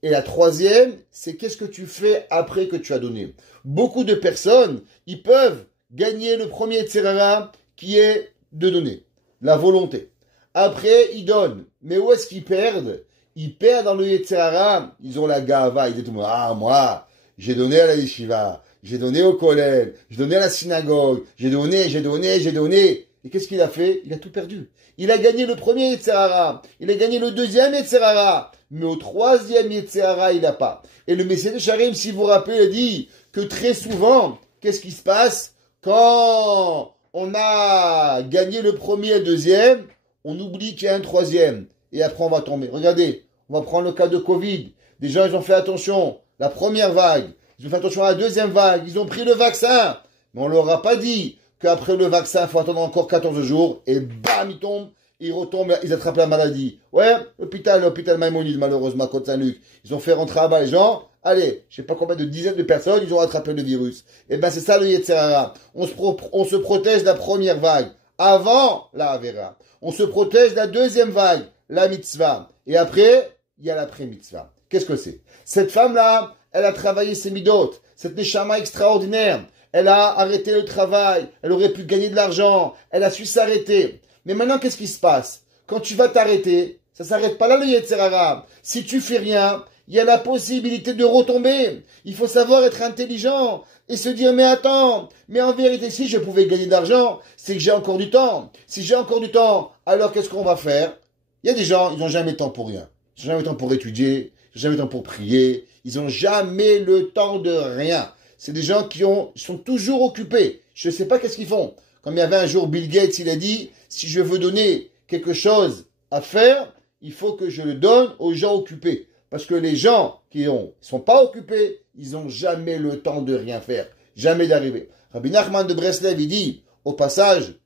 Et la troisième, c'est qu'est-ce que tu fais après que tu as donné. Beaucoup de personnes, ils peuvent gagner le premier tzerara qui est de donner. La volonté. Après, ils donnent. Mais où est-ce qu'ils perdent? Ils perdent dans le tzerara. Ils ont la gava. Ils disent, moi, j'ai donné à la yeshiva. J'ai donné au collège. J'ai donné à la synagogue. J'ai donné. Et qu'est-ce qu'il a fait? Il a tout perdu. Il a gagné le premier Yetzirara. Il a gagné le deuxième Yetzirara. Mais au troisième Yetzirara, il n'a pas. Et le Mesilat Yesharim, si vous vous rappelez, dit que très souvent, qu'est-ce qui se passe? Quand on a gagné le premier et le deuxième, on oublie qu'il y a un troisième. Et après, on va tomber. Regardez, on va prendre le cas de Covid. Des gens, ils ont fait attention. La première vague. Ils ont fait attention à la deuxième vague. Ils ont pris le vaccin. Mais on leur a pas dit qu'après le vaccin, il faut attendre encore 14 jours, et bam, ils tombent, ils retombent, ils attrapent la maladie. Ouais, l'hôpital Maïmonide, malheureusement, à Côte-Saint-Luc. Ils ont fait rentrer là-bas les gens, allez, je sais pas combien de dizaines de personnes, ils ont attrapé le virus. Et ben, c'est ça le Yetzirara. On se protège de la première vague, avant la Avera. On se protège de la deuxième vague, la mitzvah. Et après, il y a l'après-mitzvah. Qu'est-ce que c'est? Cette femme-là, elle a travaillé ses midot, cette neshama extraordinaire. Elle a arrêté le travail, elle aurait pu gagner de l'argent, elle a su s'arrêter. Mais maintenant, qu'est-ce qui se passe? Quand tu vas t'arrêter, ça s'arrête pas là le Yetzirara. Si tu fais rien, il y a la possibilité de retomber. Il faut savoir être intelligent et se dire, mais attends, mais en vérité, si je pouvais gagner de l'argent, c'est que j'ai encore du temps. Si j'ai encore du temps, alors qu'est-ce qu'on va faire? Il y a des gens, ils n'ont jamais le temps pour rien. Ils n'ont jamais le temps pour étudier, ils n'ont jamais le temps pour prier, ils n'ont jamais le temps de rien. C'est des gens qui sont toujours occupés. Je ne sais pas qu'est-ce qu'ils font. Comme il y avait un jour Bill Gates, il a dit, si je veux donner quelque chose à faire, il faut que je le donne aux gens occupés. Parce que les gens qui sont pas occupés, ils n'ont jamais le temps de rien faire. Jamais d'arriver. Rabbi Nachman de Breslev, il dit, au passage,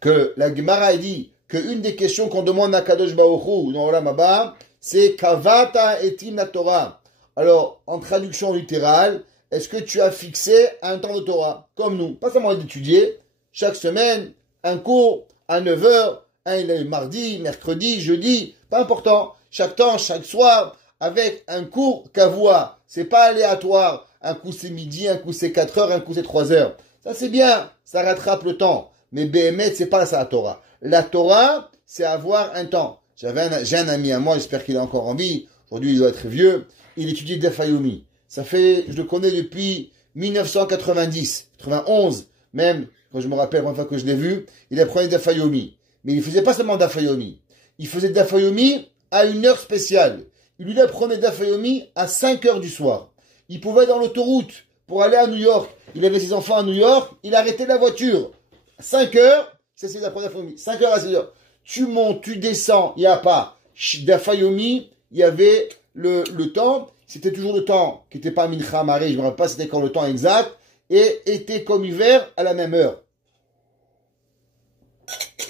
que la Gemara dit qu'une des questions qu'on demande à Kadosh Baruch Hu dans Olam Haba, c'est Kavata etim la Torah. Alors, en traduction littérale, est-ce que tu as fixé un temps de Torah, comme nous? Pas seulement d'étudier, chaque semaine, un cours à 9h, un il est mardi, mercredi, jeudi, pas important. chaque temps, chaque soir, avec un cours kavua. C'est pas aléatoire. Un coup c'est midi, un coup c'est 4 heures, un coup c'est 3 heures. Ça c'est bien, ça rattrape le temps. Mais Béhémet, c'est pas ça la Torah. La Torah, c'est avoir un temps. J'ai un ami à moi, j'espère qu'il est encore en vie. Aujourd'hui, il doit être vieux. Il étudie Daf Yomi. Ça fait, je le connais depuis 1990, 91, même, quand je me rappelle, la première fois que je l'ai vu, il apprenait Daf Yomi. Mais il faisait pas seulement Daf Yomi. Il faisait Daf Yomi à une heure spéciale. Il lui apprenait Daf Yomi à 5 heures du soir. Il pouvait dans l'autoroute pour aller à New York. Il avait ses enfants à New York. Il arrêtait la voiture. 5 heures, c'est d'apprendre Daf Yomi. 5 heures à 6 heures. Tu montes, tu descends. Il n'y a pas Daf Yomi. Il y avait le temps. C'était toujours le temps qui n'était pas Mincha Maré. Je ne me rappelle pas c'était quand le temps exact. Et été comme hiver à la même heure.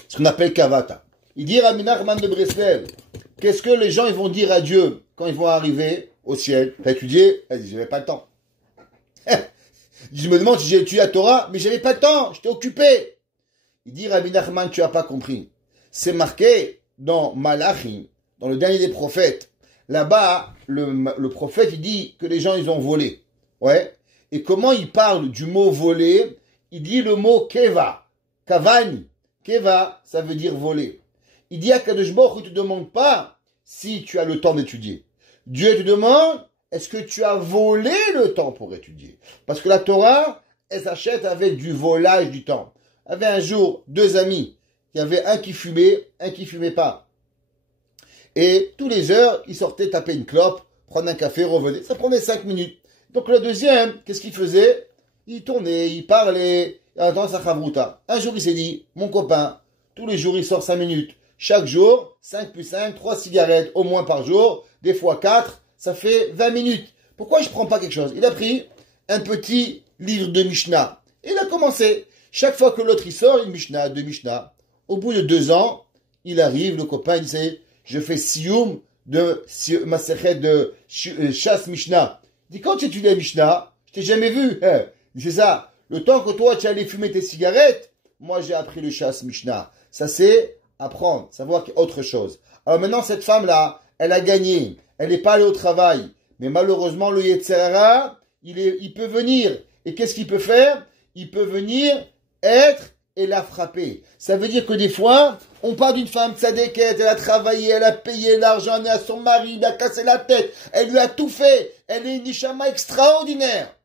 Ce qu'on appelle Kavata. Il dit Rabbi Nachman de Breslev, qu'est-ce que les gens ils vont dire à Dieu quand ils vont arriver au ciel? T'as étudié? Elle dit, j'avais pas le temps. Je me demande si j'ai étudié la Torah, mais j'avais pas le temps, j'étais occupé. Il dit Rabbi Nachman, tu as pas compris. C'est marqué dans Malachim, dans le dernier des prophètes. Là-bas, le prophète, il dit que les gens, ils ont volé. Ouais. Et comment il parle du mot voler? Il dit le mot keva. Kavani. Keva, ça veut dire voler. Il dit à Kadosh Baruch Hu, il ne te demande pas si tu as le temps d'étudier. Dieu te demande, est-ce que tu as volé le temps pour étudier? Parce que la Torah, elle s'achète avec du volage du temps. Il y avait un jour 2 amis. Il y avait un qui fumait pas. Et tous les heures, ils sortaient taper une clope, prendre un café, revenaient. Ça prenait 5 minutes. Donc le deuxième, qu'est-ce qu'il faisait? Il tournait, il parlait, dans sa chavruta. Un jour, il s'est dit, mon copain, tous les jours, il sort 5 minutes. Chaque jour, 5 plus 5, 3 cigarettes au moins par jour, des fois 4, ça fait 20 minutes. Pourquoi je ne prends pas quelque chose? Il a pris un petit livre de Mishnah. Et il a commencé. Chaque fois que l'autre il sort, une Mishnah, 2 Mishnah. Au bout de 2 ans, il arrive, le copain, il dit, je fais Siyum de Masechet de Chasse Mishnah. Il dit, quand tu étudies la Mishnah, je t'ai jamais vu. C'est ça. Le temps que toi, tu allais fumer tes cigarettes, moi, j'ai appris le Chasse Mishnah. Ça, c'est apprendre, savoir qu'il y a autre chose. Alors maintenant, cette femme-là, elle a gagné. Elle n'est pas allée au travail. Mais malheureusement, le Yetzer Hara, il peut venir. Et qu'est-ce qu'il peut faire? Il peut venir être et la frapper. Ça veut dire que des fois, on parle d'une femme tzadékette, elle a travaillé, elle a payé l'argent, elle a son mari, il a cassé la tête, elle lui a tout fait. Elle est une nishama extraordinaire.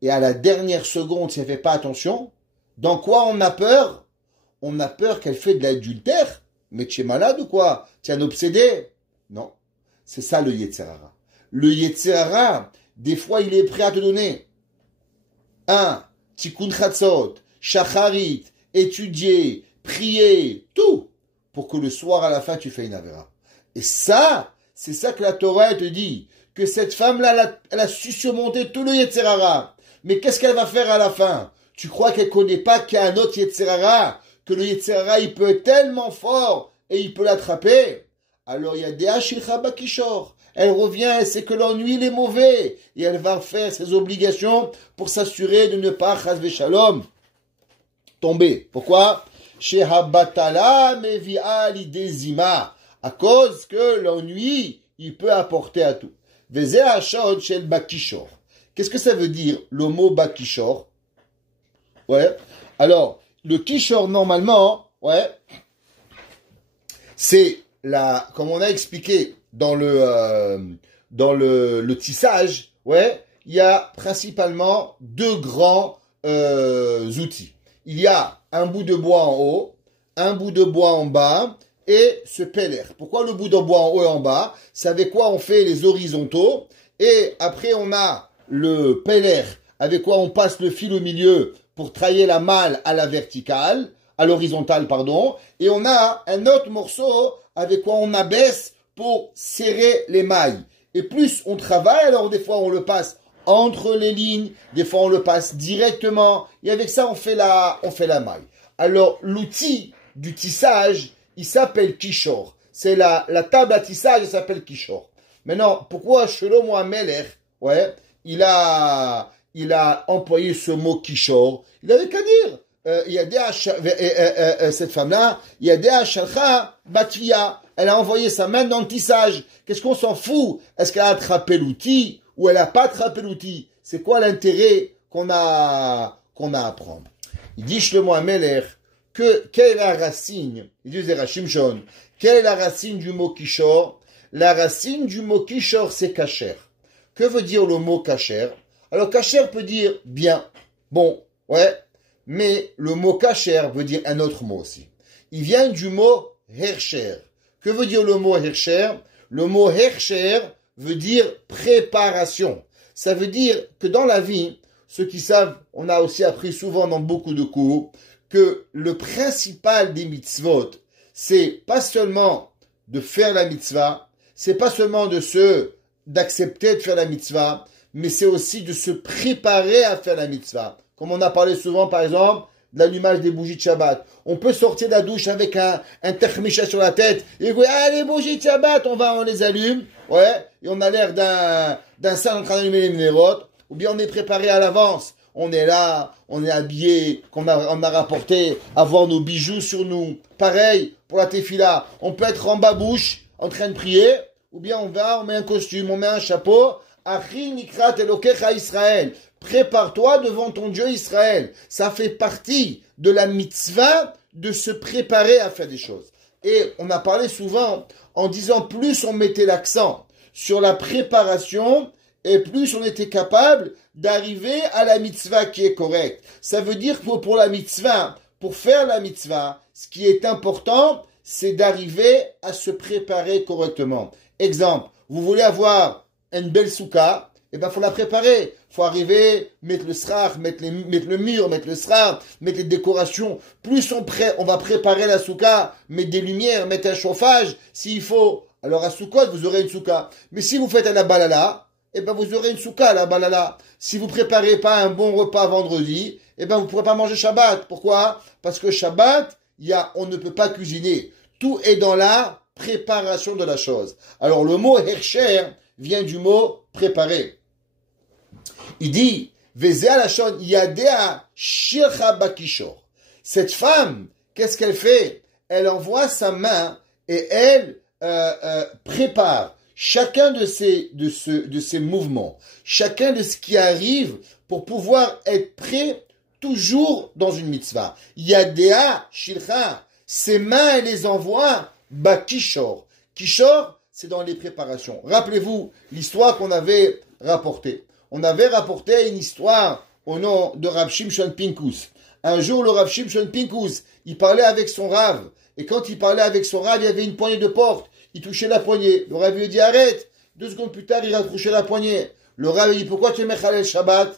Et à la dernière seconde, si elle ne fait pas attention, dans quoi on a peur? On a peur qu'elle fait de l'adultère. Mais tu es malade ou quoi? Tu es un obsédé? Non. C'est ça le Yetzer Hara. Le Yetzer Hara, des fois, il est prêt à te donner un tikkun chatzot, shacharit, étudier, prier, tout, pour que le soir, à la fin, tu fais une avera. Et ça, c'est ça que la Torah te dit, que cette femme-là, elle a su surmonter tout le Yetzer Hara. Mais qu'est-ce qu'elle va faire à la fin? Tu crois qu'elle ne connaît pas qu'il y a un autre Yetzer Hara, que le Yetzer Hara, il peut être tellement fort et il peut l'attraper? Alors il y a des Hashilcha Bakishor. Elle revient, elle sait que l'ennui, il est mauvais. Et elle va faire ses obligations pour s'assurer de ne pas, chas v'shalom, tomber. Pourquoi? Shehabatala mevi'a lidezima. À cause que l'ennui, il peut apporter à tout. Veze hashod shel Bakishor. Qu'est-ce que ça veut dire, le mot Bakishor? Ouais. Alors, le Kishor, normalement, ouais, c'est comme on a expliqué dans le tissage, ouais, il y a principalement 2 grands outils. Il y a un bout de bois en haut, un bout de bois en bas, et ce peller. Pourquoi le bout de bois en haut et en bas? C'est avec quoi on fait les horizontaux, et après on a le peller, avec quoi on passe le fil au milieu pour trahir la malle à la verticale, à l'horizontale, pardon, et on a un autre morceau avec quoi on abaisse pour serrer les mailles. Et plus on travaille, alors des fois on le passe entre les lignes, des fois on le passe directement, et avec ça on fait la maille. Alors l'outil du tissage, il s'appelle Kishor. C'est la table à tissage, elle s'appelle Kishor. Maintenant, pourquoi Shlomo HaMelech, ouais, il a employé ce mot Kishor? Il avait qu'à dire cette femme-là, Yadea Shalcha Batvia, elle a envoyé sa main dans le tissage. Qu'est-ce qu'on s'en fout? Est-ce qu'elle a attrapé l'outil ou elle n'a pas attrapé l'outil? C'est quoi l'intérêt qu'on a à prendre? Il dit Shlomo HaMelech que quelle est la racine? Il dit Shimshon, quelle est la racine du mot kishor? La racine du mot kishor, c'est kasher. Que veut dire le mot kasher? Alors kasher peut dire bien, bon, ouais, mais le mot kasher veut dire un autre mot aussi. Il vient du mot hersher. Que veut dire le mot hersher? Le mot hersher veut dire préparation. Ça veut dire que dans la vie, ceux qui savent, on a aussi appris souvent dans beaucoup de cours, que le principal des mitzvot, c'est pas seulement de faire la mitzvah, c'est pas seulement d'accepter de faire la mitzvah, mais c'est aussi de se préparer à faire la mitzvah. Comme on a parlé souvent, par exemple, de l'allumage des bougies de Shabbat. On peut sortir de la douche avec un termicha sur la tête et dire, ah, les bougies de Shabbat, on les allume, ouais, et on a l'air d'un saint en train d'allumer les minérotes, ou bien on est préparé à l'avance. On est là, on est habillé, on a rapporté, avoir nos bijoux sur nous. Pareil, pour la tefila, on peut être en babouche, en train de prier, ou bien on met un costume, on met un chapeau. Achi nikrat elokecha Israël. Prépare-toi devant ton Dieu Israël. Ça fait partie de la mitzvah de se préparer à faire des choses. Et on a parlé souvent en disant plus on mettait l'accent sur la préparation et plus on était capable d'arriver à la mitzvah qui est correcte. Ça veut dire que pour la mitzvah, pour faire la mitzvah, ce qui est important, c'est d'arriver à se préparer correctement. Exemple, vous voulez avoir une belle souka, eh ben, faut la préparer. Faut arriver, mettre le srar, mettre le mur, mettre le srar, mettre les décorations. Plus on va préparer la souka, mettre des lumières, mettre un chauffage, s'il faut. Alors, à Soukot, vous aurez une souka. Mais si vous faites à la balala, eh ben, vous aurez une souka à la balala. Si vous préparez pas un bon repas vendredi, eh ben, vous pourrez pas manger Shabbat. Pourquoi? Parce que Shabbat, on ne peut pas cuisiner. Tout est dans la préparation de la chose. Alors, le mot hersher vient du mot préparer. Il dit, Yadea Shircha Bakishor. Cette femme, qu'est-ce qu'elle fait? Elle envoie sa main et elle prépare chacun de ces mouvements, chacun de ce qui arrive pour pouvoir être prêt toujours dans une mitzvah. Yadea Shircha. Ses mains, elle les envoie Bakishor. Kishor, c'est dans les préparations. Rappelez-vous l'histoire qu'on avait rapportée. On avait rapporté une histoire au nom de Rav Shimshon Pinkus. Un jour, le Rav Shimshon Pinkus, il parlait avec son Rav. Et quand il parlait avec son Rav, il y avait une poignée de porte. Il touchait la poignée. Le Rav lui a dit, arrête. 2 secondes plus tard, il a touché la poignée. Le Rav lui dit, pourquoi tu es Mechalel Shabbat?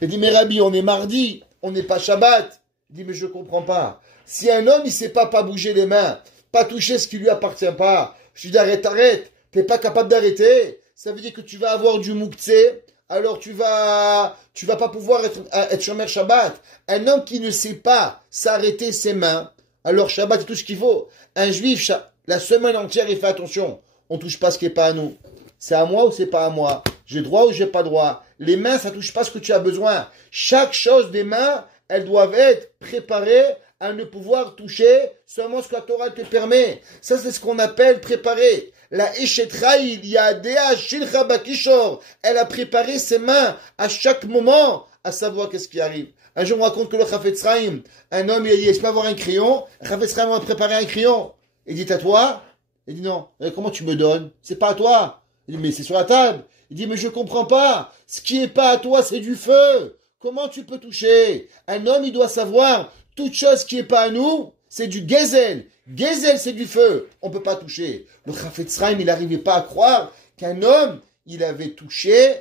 Il dit, mais Rabbi, on est mardi. On n'est pas Shabbat. Il dit, mais je comprends pas. Si un homme, il sait pas bouger les mains, pas toucher ce qui lui appartient pas, je lui dis, arrête. T'es pas capable d'arrêter. Ça veut dire que tu vas avoir du mouktsé. Alors tu vas pas pouvoir être Shomer Shabbat. Un homme qui ne sait pas s'arrêter ses mains, alors Shabbat c'est tout ce qu'il faut. Un juif, la semaine entière, il fait attention. On touche pas ce qui est pas à nous. C'est à moi ou c'est pas à moi? J'ai droit ou j'ai pas droit? Les mains, ça touche pas ce que tu as besoin. Chaque chose des mains, elles doivent être préparées à ne pouvoir toucher seulement ce que la Torah te permet. Ça, c'est ce qu'on appelle préparer. La Eshetraïl, Yadea Shilcha Bakishor, elle a préparé ses mains à chaque moment à savoir qu'est-ce qui arrive. Un jour, on raconte que le Chafetz Chaim, un homme, il a dit, est-ce que je peux avoir un crayon? Le Chafetz Chaim a préparé un crayon. Il dit, à toi? Il dit, non. Comment tu me donnes? C'est pas à toi. Il dit, mais c'est sur la table. Il dit, mais je comprends pas. Ce qui est pas à toi, c'est du feu. Comment tu peux toucher? Un homme, il doit savoir, toute chose qui est pas à nous, c'est du gezel. Gezel, c'est du feu. On peut pas toucher. Le Chafetz Chaim, il n'arrivait pas à croire qu'un homme, il avait touché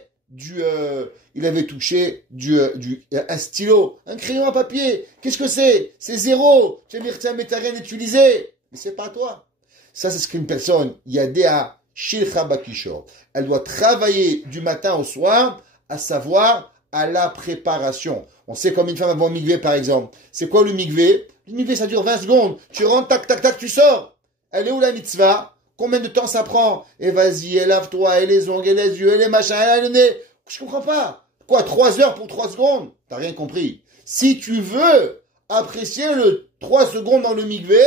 un stylo, un crayon à papier. Qu'est-ce que c'est? C'est zéro. Tu vas dire, tiens, mais t'as rien utilisé. Mais c'est pas à toi. Ça, c'est ce qu'une personne, Yadea Shilcha Bakishor. Elle doit travailler du matin au soir, à savoir, à la préparation. On sait comme une femme avant le mikvé, par exemple. C'est quoi le mikvé? Le mikvé, ça dure 20 secondes. Tu rentres, tac, tac, tac, tu sors. Elle est où la mitzvah? Combien de temps ça prend? Et vas-y, et lave-toi, et les ongles, et les yeux, et les machins, et le nez. Je comprends pas. Quoi, 3 heures pour 3 secondes? T'as rien compris. Si tu veux apprécier le 3 secondes dans le mikvé,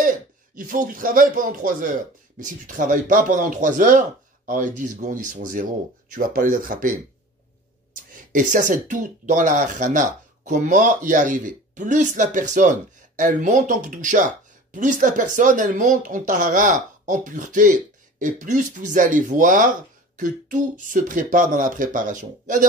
il faut que tu travailles pendant 3 heures. Mais si tu ne travailles pas pendant 3 heures, alors les 10 secondes, ils sont zéro. Tu ne vas pas les attraper. Et ça, c'est tout dans la hachana. Comment y arriver? Plus la personne, elle monte en kdusha, plus la personne, elle monte en tahara, en pureté, et plus vous allez voir que tout se prépare dans la préparation. Regardez,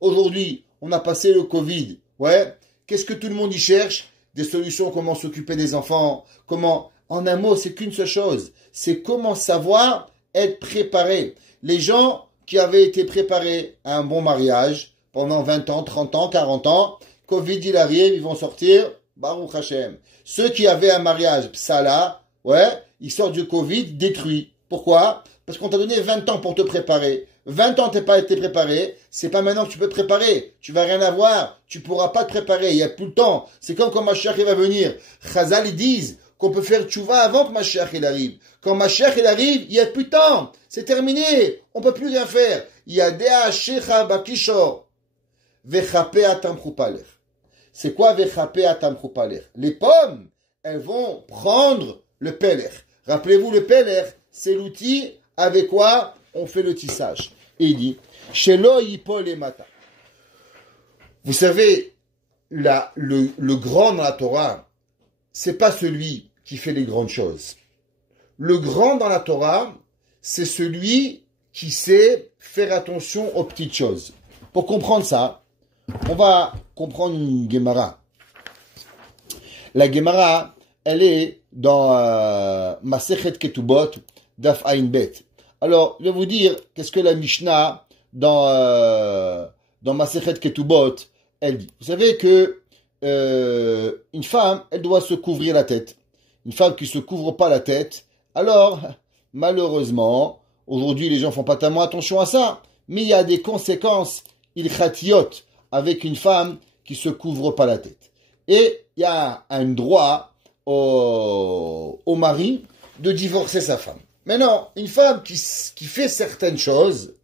aujourd'hui, on a passé le Covid. Ouais. Qu'est-ce que tout le monde y cherche? Des solutions, comment s'occuper des enfants, comment... En un mot, c'est qu'une seule chose. C'est comment savoir être préparé. Les gens qui avaient été préparés à un bon mariage pendant 20 ans, 30 ans, 40 ans, Covid, il arrive, ils vont sortir, Baruch Hashem. Ceux qui avaient un mariage psala, ouais, ils sortent du Covid détruits. Pourquoi? Parce qu'on t'a donné 20 ans pour te préparer. 20 ans t'es pas été préparé, c'est pas maintenant que tu peux te préparer. Tu vas rien avoir, tu pourras pas te préparer, il y a plus le temps. C'est comme quand Mashiach il va venir. Chazal ils disent qu'on peut faire tchouva avant que Mashiach il arrive. Quand Mashiach il arrive, il y a plus de temps. C'est terminé, on peut plus rien faire. Il y a Dea Shecha Bakishor. Vechape Atam Choupaler. C'est quoi Vechape Atam Choupaler? Les pommes, elles vont prendre le peler. Rappelez-vous, le peler, c'est l'outil avec quoi on fait le tissage. Et il dit, Shelo Yipol et Mata. Vous savez, le grand dans la Torah, c'est pas celui qui fait les grandes choses. Le grand dans la Torah, c'est celui qui sait faire attention aux petites choses. Pour comprendre ça, on va comprendre une Gemara. La Gemara, elle est dans Masechet Ketubot, Daf Ayin Bet. Alors, je vais vous dire, qu'est-ce que la Mishnah, dans Masechet Ketubot, elle dit. Vous savez que une femme, elle doit se couvrir la tête. Une femme qui ne se couvre pas la tête, alors, malheureusement, aujourd'hui, les gens font pas tellement attention à ça, mais il y a des conséquences ilchatiot avec une femme qui se couvre pas la tête. Et il y a un droit au mari de divorcer sa femme. Maintenant, une femme qui fait certaines choses,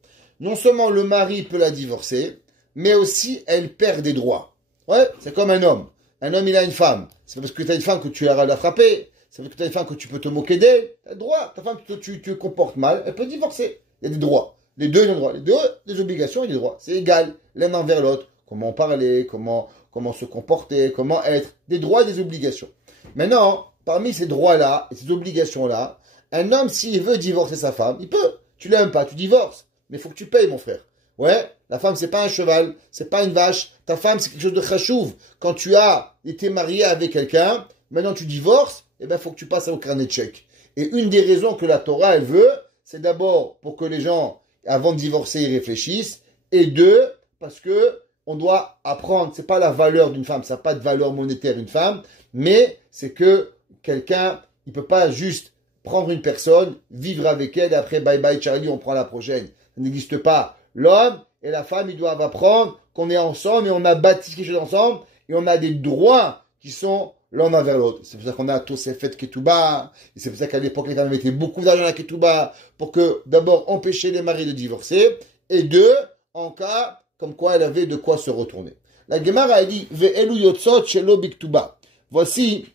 non seulement le mari peut la divorcer, mais aussi elle perd des droits. Ouais, c'est comme un homme. Un homme, il a une femme. C'est pas parce que tu as une femme que tu as la frapper. C'est parce que tu as une femme que tu peux te moquer d'elle. Tu as le droit. Ta femme, tu te comportes mal, elle peut divorcer. Il y a des droits. Les deux, ils ont des droits. Les deux, des obligations et des droits. C'est égal, l'un envers l'autre. Comment parler, comment se comporter, comment être. Des droits et des obligations. Maintenant, parmi ces droits-là et ces obligations-là, un homme, s'il veut divorcer sa femme, il peut. Tu l'aimes pas, tu divorces. Mais il faut que tu payes, mon frère. Ouais, la femme, c'est pas un cheval, c'est pas une vache. Ta femme, c'est quelque chose de chachouv. Quand tu as été marié avec quelqu'un, maintenant tu divorces, eh ben, faut que tu passes au carnet de chèques. Et une des raisons que la Torah, elle veut, c'est d'abord pour que les gens, avant de divorcer, ils réfléchissent. Et deux, parce que on doit apprendre, c'est pas la valeur d'une femme, ça n'a pas de valeur monétaire une femme, mais c'est que quelqu'un, il peut pas juste prendre une personne, vivre avec elle, et après bye bye Charlie, on prend la prochaine. Ça n'existe pas. L'homme et la femme, ils doivent apprendre qu'on est ensemble et on a bâti quelque chose ensemble et on a des droits qui sont l'un envers l'autre. C'est pour ça qu'on a tous ces fêtes Ketouba, et c'est pour ça qu'à l'époque, les femmes mettaient beaucoup d'argent à la Ketouba pour que, d'abord, empêcher les maris de divorcer, et deux, en cas, comme quoi elle avait de quoi se retourner. La Gemara a dit, Ve'elu yotzot shelo biktuba. Voici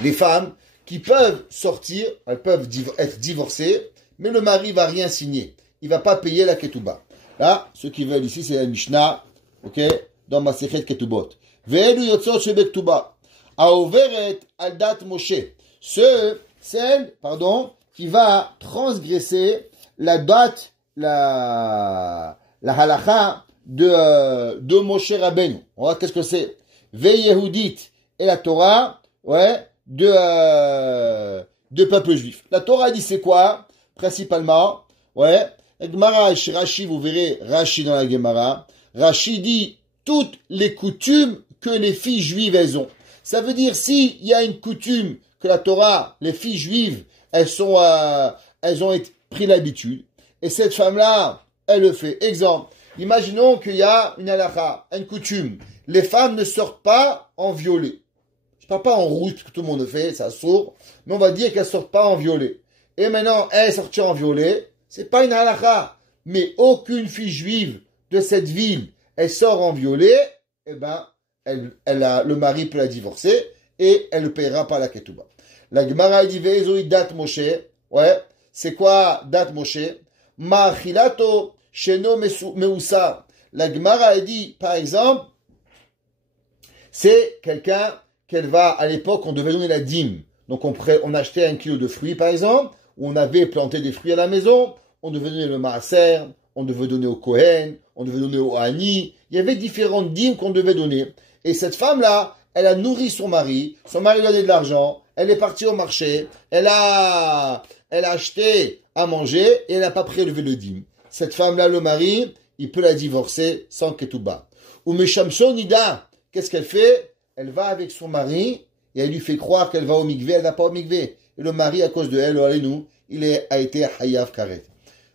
les femmes qui peuvent sortir, elles peuvent être divorcées, mais le mari va rien signer. Il va pas payer la ketouba. Là, ceux qui veulent ici, c'est la Mishnah, ok, dans Masechet Ketubot. Ve'elu yotzot shelo biktuba. Aoveret aldat Moshe. Celle, qui va transgresser la date, la halacha de Moshe Rabbeinu. On voit qu'est-ce que c'est. Ve'yehudit et la Torah, ouais, de peuple juif. La Torah dit c'est quoi? Principalement, ouais, Gemara, Rashi, vous verrez Rashi dans la Gemara. Rashi dit toutes les coutumes que les filles juives elles ont. Ça veut dire s'il y a une coutume que la Torah, les filles juives, elles ont pris l'habitude. Et cette femme-là, elle le fait. Exemple, imaginons qu'il y a une halakha, une coutume. Les femmes ne sortent pas en violet. Je parle pas en rouge, que tout le monde le fait, ça sourd. Mais on va dire qu'elles sortent pas en violet. Et maintenant, elle sortit en violet. C'est pas une halakha. Mais aucune fille juive de cette ville, elle sort en violet. Eh ben, le mari peut la divorcer et elle le paiera par la ketouba. La Gemara dit Ve'ezoi dat Moshe. Ouais, c'est quoi dat Moshe? Ma'achilato sheno meusa. La Gemara dit, par exemple, c'est quelqu'un qu'elle va, à l'époque, on devait donner la dîme. Donc on achetait 1 kilo de fruits, par exemple, ou on avait planté des fruits à la maison, on devait donner le maaser, on devait donner au Kohen, on devait donner au Hani. Il y avait différentes dîmes qu'on devait donner. Et cette femme-là, elle a nourri son mari lui a donné de l'argent, elle est partie au marché, elle a acheté à manger et elle n'a pas prélevé le dîme. Cette femme-là, le mari, il peut la divorcer sans ketouba. Ou Meshamson Nida, qu'est-ce qu'elle fait? Elle va avec son mari et elle lui fait croire qu'elle va au mikvé, elle va pas au mikvé. Et le mari, à cause de elle, a été hayav karet.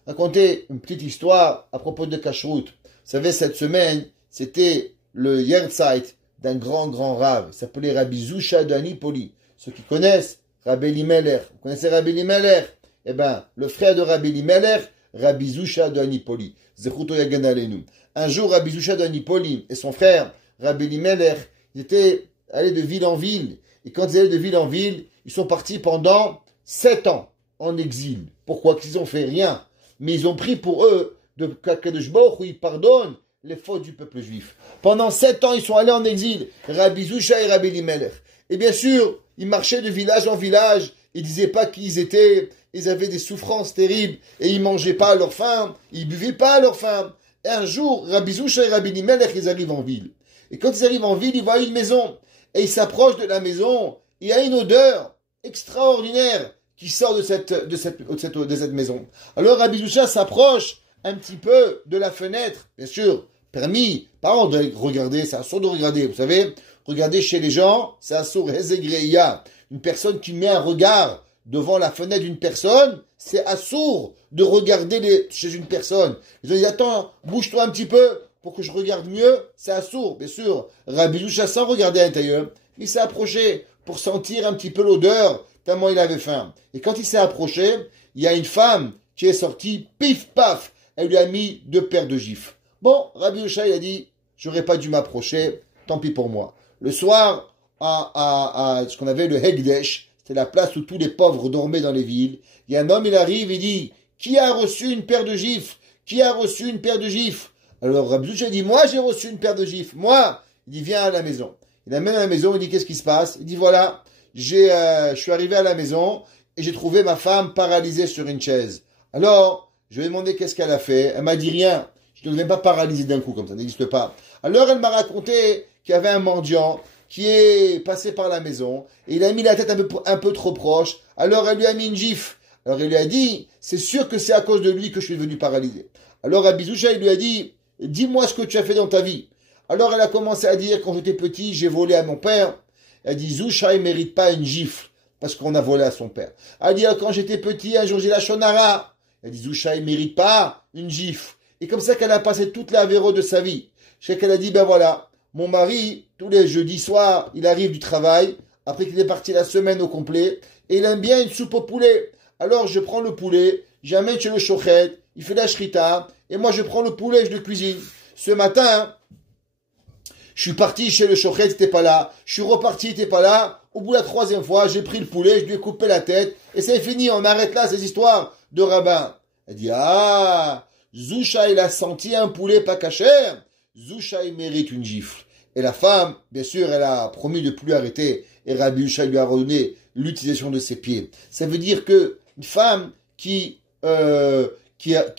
Raconter une petite histoire à propos de kashrut. Vous savez, cette semaine, c'était le Yerzeit d'un grand rave. Il s'appelait Rabbi Zusha de Anipoli. Ceux qui connaissent, Rabbi Elimelech. Vous connaissez Rabbi Elimelech? Eh ben, le frère de Rabbi Elimelech, Rabbi Zusha de Anipoli. Zechuto Yagan Aleinu. Un jour, Rabbi Zusha de Anipoli et son frère, Rabbi Elimelech, ils étaient allés de ville en ville. Et quand ils allaient de ville en ville, ils sont partis pendant 7 ans en exil. Pourquoi? Qu'ils ont fait rien. Mais ils ont pris pour eux de Kadosh Baruch où ils pardonnent les fautes du peuple juif. Pendant 7 ans, ils sont allés en exil. Rabbi Zusha et Rabbi Elimelech. Et bien sûr, ils marchaient de village en village. Ils disaient pas qui ils étaient. Ils avaient des souffrances terribles. Et ils mangeaient pas à leur faim. Ils buvaient pas à leur faim. Et un jour, Rabbi Zusha et Rabbi Elimelech, ils arrivent en ville. Et quand ils arrivent en ville, ils voient une maison. Et ils s'approchent de la maison. Il y a une odeur extraordinaire qui sort de cette maison. Alors Rabbi Zusha s'approche un petit peu de la fenêtre. Bien sûr, permis, pas de regarder, c'est assourd de regarder. Vous savez, regarder chez les gens, c'est assourd, hezegreya. Une personne qui met un regard devant la fenêtre d'une personne, c'est assourd de regarder chez une personne. Ils ont dit, attends, bouge-toi un petit peu pour que je regarde mieux. C'est assourd, bien sûr. Rabbi Zusha, sans regarder à l'intérieur, il s'est approché pour sentir un petit peu l'odeur, tellement il avait faim. Et quand il s'est approché, il y a une femme qui est sortie, pif, paf, elle lui a mis 2 paires de gifles. Bon, Rabbi Zusha, il a dit, j'aurais pas dû m'approcher, tant pis pour moi. Le soir, à ce qu'on avait le Hekdesh, c'était la place où tous les pauvres dormaient dans les villes, il y a un homme, il arrive, il dit, qui a reçu une paire de gifles? Qui a reçu une paire de gifles? Alors Rabbi Zusha dit, moi j'ai reçu une paire de gifles, moi. Il dit, viens à la maison. Il l'amène à la maison, il dit, qu'est-ce qui se passe? Il dit, voilà, je suis arrivé à la maison et j'ai trouvé ma femme paralysée sur une chaise. Alors, je lui ai demandé qu'est-ce qu'elle a fait. Elle m'a dit rien. Je ne devais pas paralyser d'un coup, comme ça n'existe pas. Alors, elle m'a raconté qu'il y avait un mendiant qui est passé par la maison et il a mis la tête un peu trop proche. Alors, elle lui a mis une gifle. Alors, il lui a dit, c'est sûr que c'est à cause de lui que je suis devenu paralysé. Alors, Rabbi Zusha, il lui a dit, dis-moi ce que tu as fait dans ta vie. Alors, elle a commencé à dire, quand j'étais petit, j'ai volé à mon père. Elle dit, Zusha, il mérite pas une gifle, parce qu'on a volé à son père. Elle dit, quand j'étais petit, un jour, j'ai la shonara. Elle dit, Zusha, il mérite pas une gifle. Et comme ça qu'elle a passé toute la véro de sa vie. Je sais qu'elle a dit, ben voilà, mon mari, tous les jeudis soirs, il arrive du travail, après qu'il est parti la semaine au complet, et il aime bien une soupe au poulet. Alors, je prends le poulet, j'amène chez le shochet, il fait la shrita, et moi, je prends le poulet et je le cuisine. Ce matin, je suis parti chez le shochet, il n'était pas là. Je suis reparti, il n'était pas là. Au bout de la 3e fois, j'ai pris le poulet, je lui ai coupé la tête. Et c'est fini, on arrête là ces histoires de rabbin. Elle dit, ah, Zusha, il a senti un poulet pas cachère. Zusha, il mérite une gifle. Et la femme, bien sûr, elle a promis de plus arrêter. Et Rabbi Zusha lui a redonné l'utilisation de ses pieds. Ça veut dire que une femme qui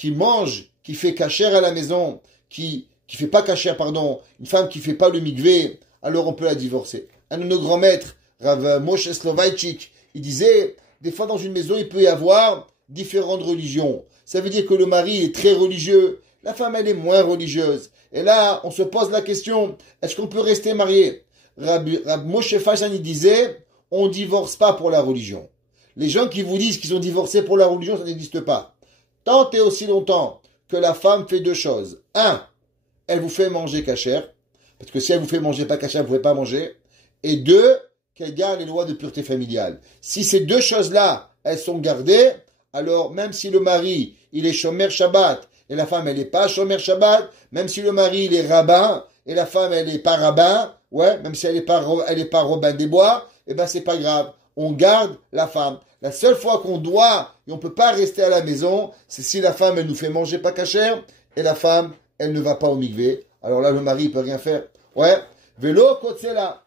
mange, qui fait cachère à la maison, qui fait pas cachère, pardon, une femme qui fait pas le mikvé, alors on peut la divorcer. Un de nos grands maîtres, Rav Moshe Slovaïchik, il disait, des fois dans une maison, il peut y avoir différentes religions. Ça veut dire que le mari est très religieux, la femme elle est moins religieuse. Et là, on se pose la question, est-ce qu'on peut rester marié? Rav Moshe Fashan, il disait, on divorce pas pour la religion. Les gens qui vous disent qu'ils ont divorcé pour la religion, ça n'existe pas. Tant et aussi longtemps que la femme fait 2 choses. 1, elle vous fait manger cachère, parce que si elle vous fait manger pas cachère, vous ne pouvez pas manger. Et 2, qu'elle garde les lois de pureté familiale. Si ces 2 choses-là, elles sont gardées, alors même si le mari, il est shomer Shabbat, et la femme, elle n'est pas shomer Shabbat, même si le mari, il est rabbin, et la femme, elle n'est pas rabbin, ouais, même si elle est pas Robin des Bois, eh ben c'est pas grave. On garde la femme. La seule fois qu'on doit et on peut pas rester à la maison, c'est si la femme elle nous fait manger pas cachère et la femme elle ne va pas au mikvé. Alors là le mari il peut rien faire. Ouais, vélo kotsela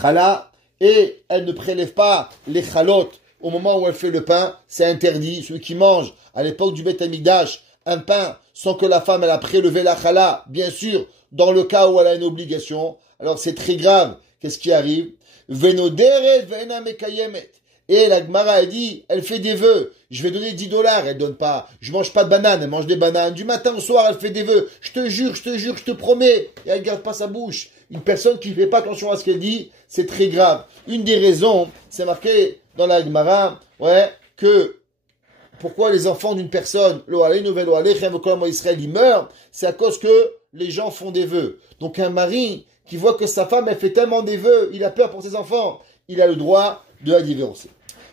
chala et elle ne prélève pas les chalotes au moment où elle fait le pain, c'est interdit. Celui qui mange à l'époque du Beth Amikdash un pain sans que la femme elle a prélevé la chala, bien sûr, dans le cas où elle a une obligation, alors c'est très grave. Qu'est-ce qui arrive? Venoderet vena mekayemet. Et la Gemara a dit, elle fait des vœux. Je vais donner 10 dollars, elle donne pas. Je mange pas de bananes, elle mange des bananes. Du matin au soir, elle fait des vœux. Je te jure, je te promets. Et elle garde pas sa bouche. Une personne qui fait pas attention à ce qu'elle dit, c'est très grave. Une des raisons, c'est marqué dans la Gemara, ouais, que pourquoi les enfants d'une personne, Israël, ils meurent, c'est à cause que les gens font des vœux. Donc un mari qui voit que sa femme, elle fait tellement des vœux, il a peur pour ses enfants, il a le droit de la divorcer.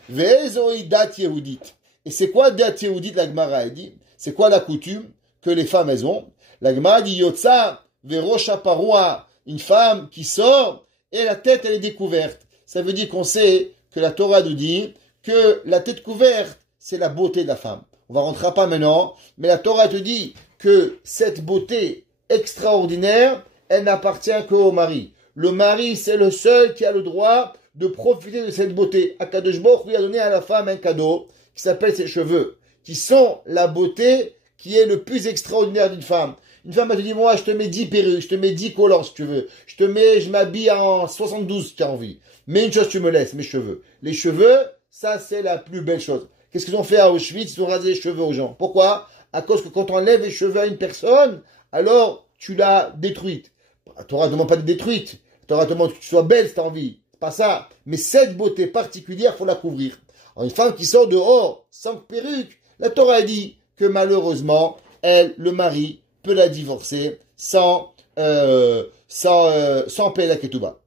Et c'est quoi dat yehudit, la Gemara a dit? C'est quoi la coutume que les femmes, elles ont? La Gemara dit yotza verosha parua, une femme qui sort et la tête, elle est découverte. Ça veut dire qu'on sait que la Torah nous dit que la tête couverte, c'est la beauté de la femme. On va rentrer pas maintenant, mais la Torah te dit que cette beauté extraordinaire, elle n'appartient qu'au mari. Le mari, c'est le seul qui a le droit de profiter de cette beauté. Akadosh Baruch lui a donné à la femme un cadeau qui s'appelle ses cheveux, qui sont la beauté qui est le plus extraordinaire d'une femme. Une femme, elle te dit, moi, je te mets 10 perruques, je te mets 10 collants, si tu veux. Je m'habille en 72, si tu as envie. Mais une chose, tu me laisses, mes cheveux. Les cheveux, ça, c'est la plus belle chose. Qu'est-ce qu'ils ont fait à Auschwitz? Ils ont rasé les cheveux aux gens. Pourquoi? À cause que quand on enlève les cheveux à une personne, alors tu l'as détruite. La Torah ne demande pas de détruite. La Torah demande que tu sois belle si tu as envie. C'est pas ça. Mais cette beauté particulière, il faut la couvrir. Alors, une femme qui sort dehors sans perruque, la Torah dit que malheureusement, elle, le mari, peut la divorcer sans payer la ketouba.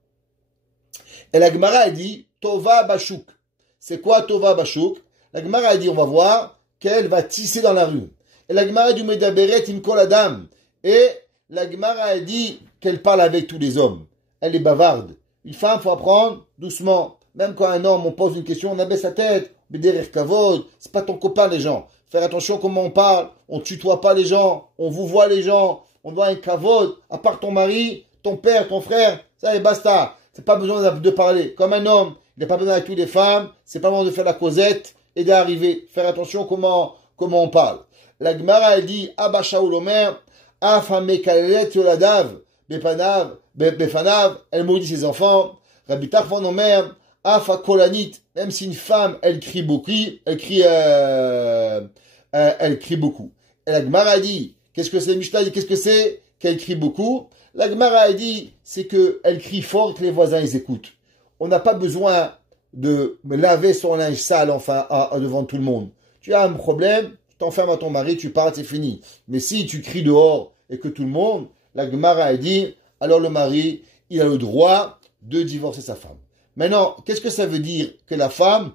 Et la Gemara a dit Tova Bashuk. C'est quoi Tova Bashuk? La Gemara a dit, on va voir qu'elle va tisser dans la rue. Et la Gemara a dit Medaberet im kol adam. Et la Gemara a dit qu'elle parle avec tous les hommes. Elle est bavarde. Une femme, faut apprendre doucement. Même quand un homme, on pose une question, on abaisse sa tête. Bederer kavod. C'est pas ton copain, les gens. Faire attention comment on parle. On tutoie pas les gens. On vous voit les gens. On doit un kavod. À part ton mari, ton père, ton frère. Ça et basta. C'est pas besoin de parler. Comme un homme, il n'a pas besoin avec toutes les femmes. C'est pas besoin de faire la causette et d'arriver. Faire attention comment on parle. La Gemara, elle dit, Abba Shaul Omer, Afa Mekalelet Yoladav, Befanav, elle maudit ses enfants. Rabbi Tarfon Omer, Afa Kolanit, même si une femme, elle crie beaucoup, elle crie beaucoup. Et la Gemara dit, qu'est-ce que c'est, Mishnah dit, qu'est-ce que c'est qu'elle crie beaucoup? La Gemara a dit, c'est qu'elle crie fort que les voisins, ils écoutent. On n'a pas besoin de laver son linge sale, enfin, devant tout le monde. Tu as un problème, tu t'enfermes à ton mari, tu pars, c'est fini. Mais si tu cries dehors et que tout le monde, la Gemara a dit, alors le mari, il a le droit de divorcer sa femme. Maintenant, qu'est-ce que ça veut dire que la femme,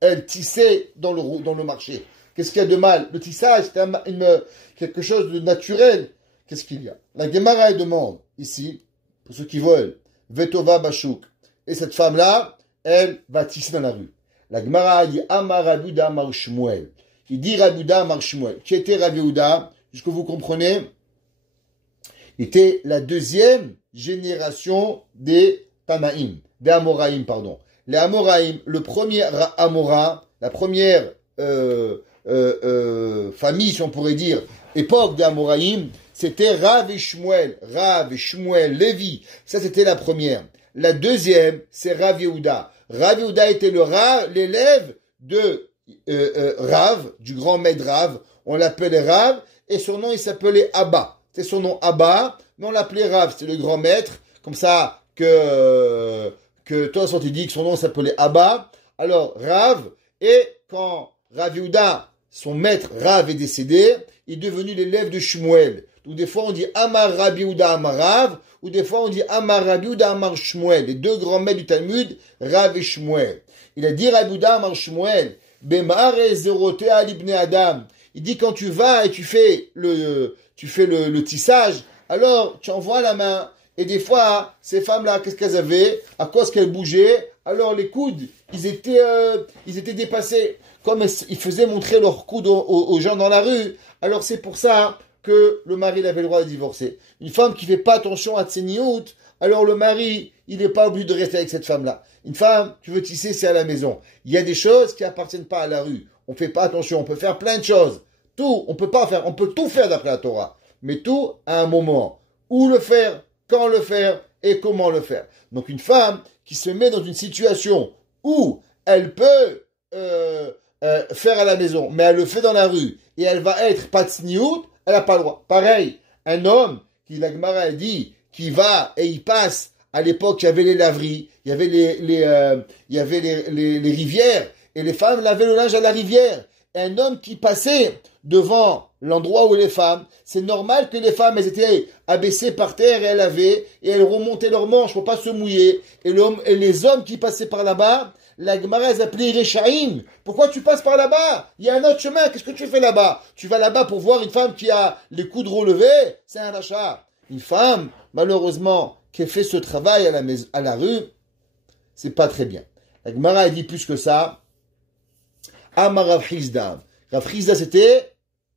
elle tissait dans le marché? Qu'est-ce qu'il y a de mal? Le tissage, c'est quelque chose de naturel. Qu'est-ce qu'il y a? La Gemara, elle demande, ici, pour ceux qui veulent, Vetova Bashuk. Et cette femme-là, elle va tisser dans la rue. La Gemara dit Amar Rabiuda Amar Shmuel. Il dit Rabiuda Amar Shmuel. Qui était Rabiuda? Jusque vous comprenez? Il était la deuxième génération des Tanaïm, des Amoraïm, pardon. Les Amoraïm, le premier Amora, la première famille, si on pourrait dire, époque des Amoraïm, c'était Rav et Shmuel, Lévi. Ça, c'était la première. La deuxième, c'est Rav Yehuda. Rav Yehuda était l'élève de Rav, du grand maître Rav. On l'appelait Rav, et son nom, il s'appelait Abba. C'est son nom Abba, mais on l'appelait Rav. C'est le grand maître, comme ça que toi, tu dis que son nom s'appelait Abba. Alors, Rav, et quand Rav Yehuda, son maître Rav, est décédé, il est devenu l'élève de Shmuel. Donc des fois on dit Amar Rabbi Yehuda Amar Rav, ou des fois on dit Amar Rabbi Yehuda Amar Shmuel. Les deux grands maîtres du Talmud, Rav et Shmuel. Il a dit Rabbi Yehuda Amar Shmuel, Bemare Zerotea Libne Adam. Il dit quand tu vas et tu fais le tissage, alors tu envoies la main Et des fois, ces femmes-là, qu'est-ce qu'elles avaient? À cause qu'elles bougeaient, alors les coudes, ils étaient dépassés. Comme ils faisaient montrer leurs coudes aux gens dans la rue, alors c'est pour ça que le mari avait le droit de divorcer. Une femme qui fait pas attention à tseniout, alors le mari, il n'est pas obligé de rester avec cette femme-là. Une femme, tu veux tisser, c'est à la maison. Il y a des choses qui appartiennent pas à la rue. On fait pas attention, on peut faire plein de choses. Tout, on peut pas faire, on peut tout faire d'après la Torah. Mais tout à un moment. Où le faire, quand le faire et comment le faire. Donc une femme qui se met dans une situation où elle peut faire à la maison, mais elle le fait dans la rue, et elle va être patsniout, elle n'a pas le droit. Pareil, un homme, qui la Gemara a dit, qui va et il passe, à l'époque, il y avait les laveries, il y avait les rivières, et les femmes lavaient le linge à la rivière. Et un homme qui passait devant l'endroit où les femmes, c'est normal que les femmes, elles étaient abaissées par terre et elles lavaient, et elles remontaient leurs manches pour pas se mouiller. Et les hommes qui passaient par là-bas, la Gemara les appelait Rechaim. Pourquoi tu passes par là-bas? Il y a un autre chemin. Qu'est-ce que tu fais là-bas? Tu vas là-bas pour voir une femme qui a les coudes relevés? C'est un rachat. Une femme, malheureusement, qui fait ce travail à la rue, c'est pas très bien. La Gemara a dit plus que ça. Amar Rav Chizda. Rav Chizda, c'était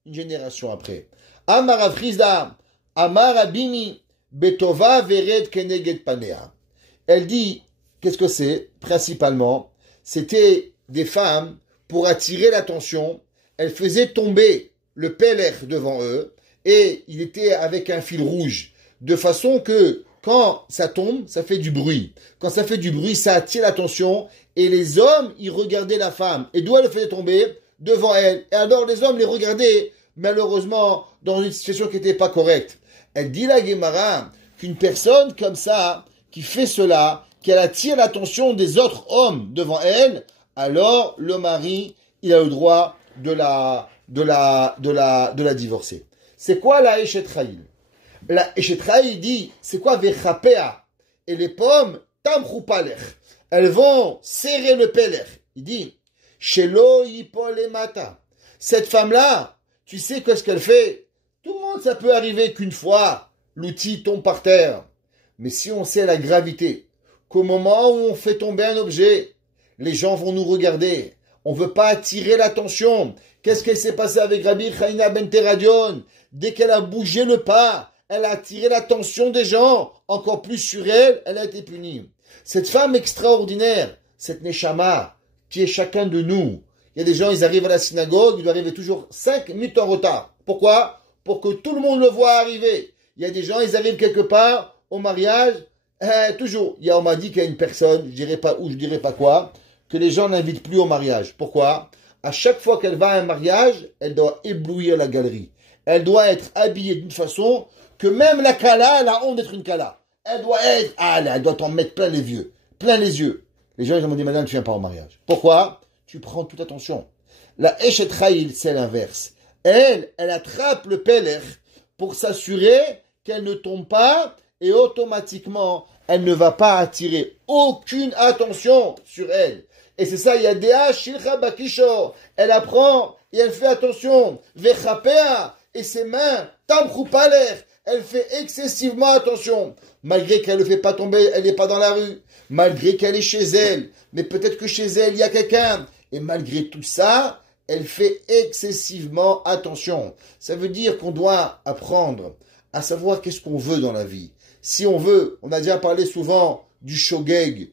une génération après. Amar Rav Chizda. Amar Abimi. Betova vered keneged panea. Elle dit, qu'est-ce que c'est? Principalement, c'était des femmes pour attirer l'attention. Elles faisaient tomber le peler devant eux et il était avec un fil rouge. De façon que quand ça tombe, ça fait du bruit. Quand ça fait du bruit, ça attire l'attention et les hommes, ils regardaient la femme. Et d'où elle le faisait tomber? Devant elle. Et alors les hommes les regardaient, malheureusement, dans une situation qui n'était pas correcte. Elle dit la Gemara qu'une personne comme ça, qui fait cela, qu'elle attire l'attention des autres hommes devant elle, alors le mari, il a le droit de la divorcer. C'est quoi la Eshet Chayil? La Eshet Chayil dit, c'est quoi Vechapea? Et les pommes, Tamchou Palech. Elles vont serrer le peler. Il dit, Shelo Yipol Mata. Cette femme-là, tu sais qu'est-ce qu'elle fait? Tout le monde, ça peut arriver qu'une fois, l'outil tombe par terre. Mais si on sait la gravité, qu'au moment où on fait tomber un objet, les gens vont nous regarder. On ne veut pas attirer l'attention. Qu'est-ce qui s'est passé avec Rabbi Chaina ben Teradion? Dès qu'elle a bougé le pas, elle a attiré l'attention des gens. Encore plus sur elle, elle a été punie. Cette femme extraordinaire, cette Neshama, qui est chacun de nous. Il y a des gens, ils arrivent à la synagogue, ils doivent arriver toujours 5 minutes en retard. Pourquoi? Pour que tout le monde le voit arriver. Il y a des gens, ils arrivent quelque part au mariage, toujours. On m'a dit qu'il y a une personne, je dirais pas où, je dirais pas quoi, que les gens n'invitent plus au mariage. Pourquoi? À chaque fois qu'elle va à un mariage, elle doit éblouir la galerie. Elle doit être habillée d'une façon que même la kala, elle a honte d'être une kala. Elle doit être, elle doit t'en mettre plein les yeux. Plein les yeux. Les gens, ils m'ont dit, madame, tu viens pas au mariage. Pourquoi? Tu prends toute attention. La Eshet Chayil, c'est l'inverse. Elle attrape le peler pour s'assurer qu'elle ne tombe pas et automatiquement, elle ne va pas attirer aucune attention sur elle. Et c'est ça, il y a Dea Shilcha Bakisho. Elle apprend et elle fait attention. Vechapea et ses mains, Tamchou Palech. Elle fait excessivement attention. Malgré qu'elle ne le fait pas tomber, elle n'est pas dans la rue. Malgré qu'elle est chez elle. Mais peut-être que chez elle, il y a quelqu'un. Et malgré tout ça, elle fait excessivement attention. Ça veut dire qu'on doit apprendre à savoir qu'est-ce qu'on veut dans la vie. Si on veut, on a déjà parlé souvent du shogeg.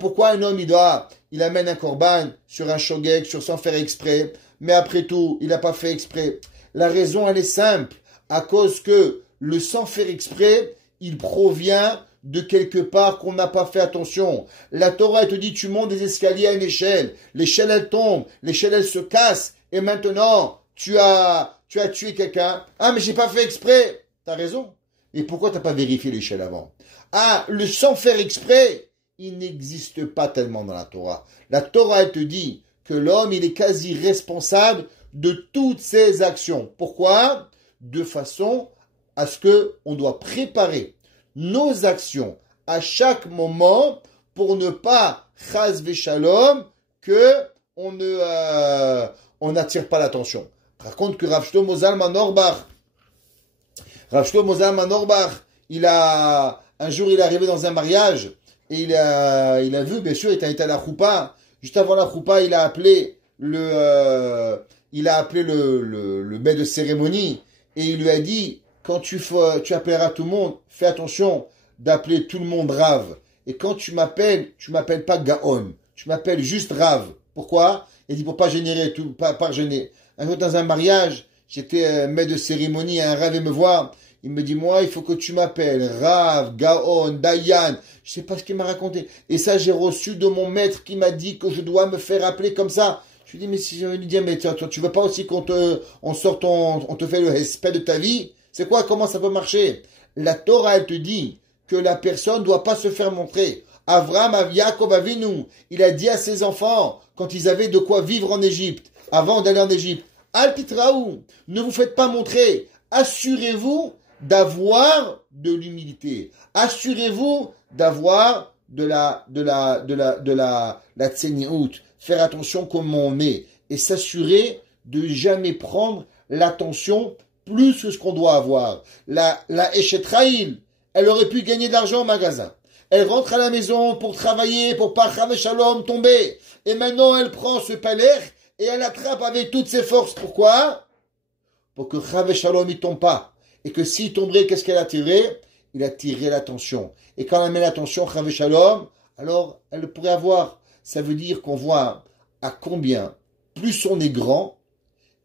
Pourquoi un homme, il amène un korban sur un shogeg, sans faire exprès, mais après tout, il n'a pas fait exprès. La raison, elle est simple. À cause que le sans faire exprès, il provient de quelque part qu'on n'a pas fait attention. La Torah, elle te dit, tu montes des escaliers à une échelle. L'échelle, elle tombe. L'échelle, elle se casse. Et maintenant, tu as tué quelqu'un. Ah, mais j'ai pas fait exprès. T'as raison. Et pourquoi t'as pas vérifié l'échelle avant? Ah, le sans faire exprès, il n'existe pas tellement dans la Torah. La Torah, elle te dit que l'homme, il est quasi responsable de toutes ses actions. Pourquoi? De façon à ce que on doit préparer nos actions à chaque moment pour ne pas, chas v'shalom, que on n'attire pas l'attention. Raconte que Rav Shlomo Zalman Auerbach, il a un jour il est arrivé dans un mariage, et il a vu, bien sûr, il était à la choupa. Juste avant la choupa, il a appelé le maître de cérémonie, et il lui a dit, quand tu appelleras tout le monde, fais attention d'appeler tout le monde Rav. Et quand tu m'appelles pas Gaon. Tu m'appelles juste Rav. Pourquoi? Il dit pour pas générer tout, pas gêner. Un jour dans un mariage, j'étais maître de cérémonie, un Rav est me voir. Il me dit, moi, il faut que tu m'appelles Rav, Gaon, Dayan. Je sais pas ce qu'il m'a raconté. Et ça, j'ai reçu de mon maître qui m'a dit que je dois me faire appeler comme ça. Je lui dis, mais si je lui dis, mais toi, tu veux pas aussi on te fait le respect de ta vie? C'est quoi? Comment ça peut marcher? La Torah, elle te dit que la personne doit pas se faire montrer. Avraham, Yaakov Avinu, il a dit à ses enfants, quand ils avaient de quoi vivre en Égypte, avant d'aller en Égypte, Al titraou, ne vous faites pas montrer. Assurez-vous d'avoir de l'humilité. Assurez-vous d'avoir de la tseniout. Faire attention comment on est. Et s'assurer de jamais prendre l'attention plus que ce qu'on doit avoir. La Eshetraïl, elle aurait pu gagner de l'argent au magasin. Elle rentre à la maison pour travailler, pour pas Chave Shalom tomber. Et maintenant, elle prend ce palais et elle attrape avec toutes ses forces. Pourquoi? Pour que Chave Shalom ne tombe pas. Et que s'il tomberait, qu'est-ce qu'elle a tiré? Il a tiré l'attention. Et quand elle met l'attention, Chave Shalom, alors elle pourrait avoir. Ça veut dire qu'on voit à combien plus on est grand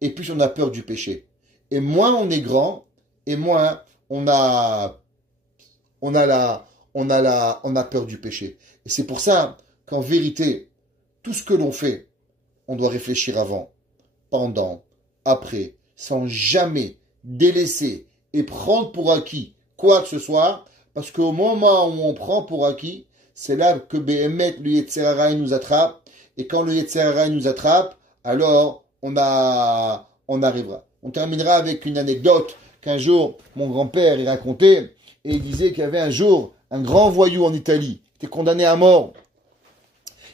et plus on a peur du péché. Et moins on est grand et moins on a peur du péché. Et c'est pour ça qu'en vérité, tout ce que l'on fait, on doit réfléchir avant, pendant, après, sans jamais délaisser et prendre pour acquis quoi que ce soit, parce qu'au moment où on prend pour acquis, c'est là que Béhémet, le Yetzer Hara, nous attrape. Et quand le Yetzer Hara nous attrape, alors on arrivera. On terminera avec une anecdote qu'un jour, mon grand-père il racontait. Et il disait qu'il y avait un jour un grand voyou en Italie. Il était condamné à mort.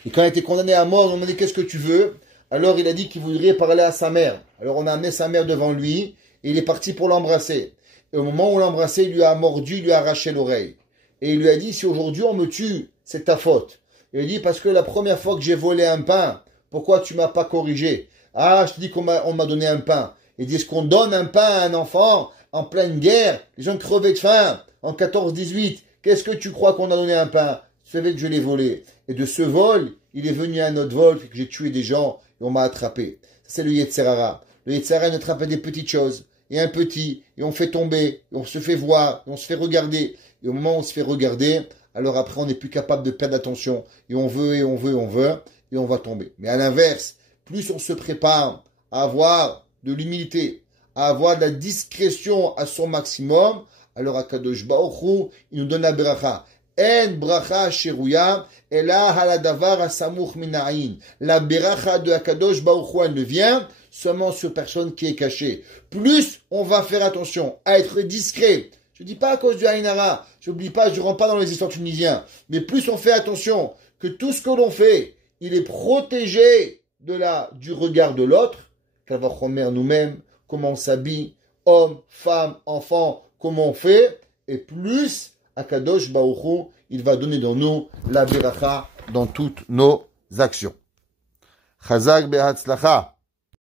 Et quand il était condamné à mort, on lui a demandé qu'est-ce que tu veux. Alors il a dit qu'il voudrait parler à sa mère. Alors on a amené sa mère devant lui. Et il est parti pour l'embrasser. Et au moment où l'embrassait, il lui a mordu, il lui a arraché l'oreille. Et il lui a dit, si aujourd'hui on me tue, c'est ta faute. Il a dit, parce que la première fois que j'ai volé un pain, pourquoi tu m'as pas corrigé? Ah, je te dis qu'on m'a donné un pain. Il dit, est-ce qu'on donne un pain à un enfant en pleine guerre? Les gens crevaient de faim en 14-18. Qu'est-ce que tu crois qu'on a donné un pain? Tu savais que je l'ai volé. Et de ce vol, il est venu à un autre vol, que j'ai tué des gens et on m'a attrapé. C'est le Yetzer Hara. Le Yetzer Hara, il attrape des petites choses. Et un petit, et on fait tomber, et on se fait voir, et on se fait regarder. Et au moment où on se fait regarder, alors après on n'est plus capable de perdre l'attention. Et on veut, et on veut, et on veut, et on va tomber. Mais à l'inverse, plus on se prépare à avoir de l'humilité, à avoir de la discrétion à son maximum, alors Akadosh Baruch Hu, il nous donne la bracha. En bracha sheruya, ela haladavar asamuch minayin. La bracha de Akadosh Baruch Hu, elle ne vient seulement sur personne qui est cachée. Plus on va faire attention à être discret. Je ne dis pas à cause du Haïnara, je ne rentre pas dans les histoires tunisiens, mais plus on fait attention que tout ce que l'on fait, il est protégé du regard de l'autre, qu'elle va remettre nous-mêmes, comment on s'habille, homme, femme, enfant, comment on fait, et plus Akadosh Baruch Hu, il va donner dans nous la beracha dans toutes nos actions. Chazak behatzlacha.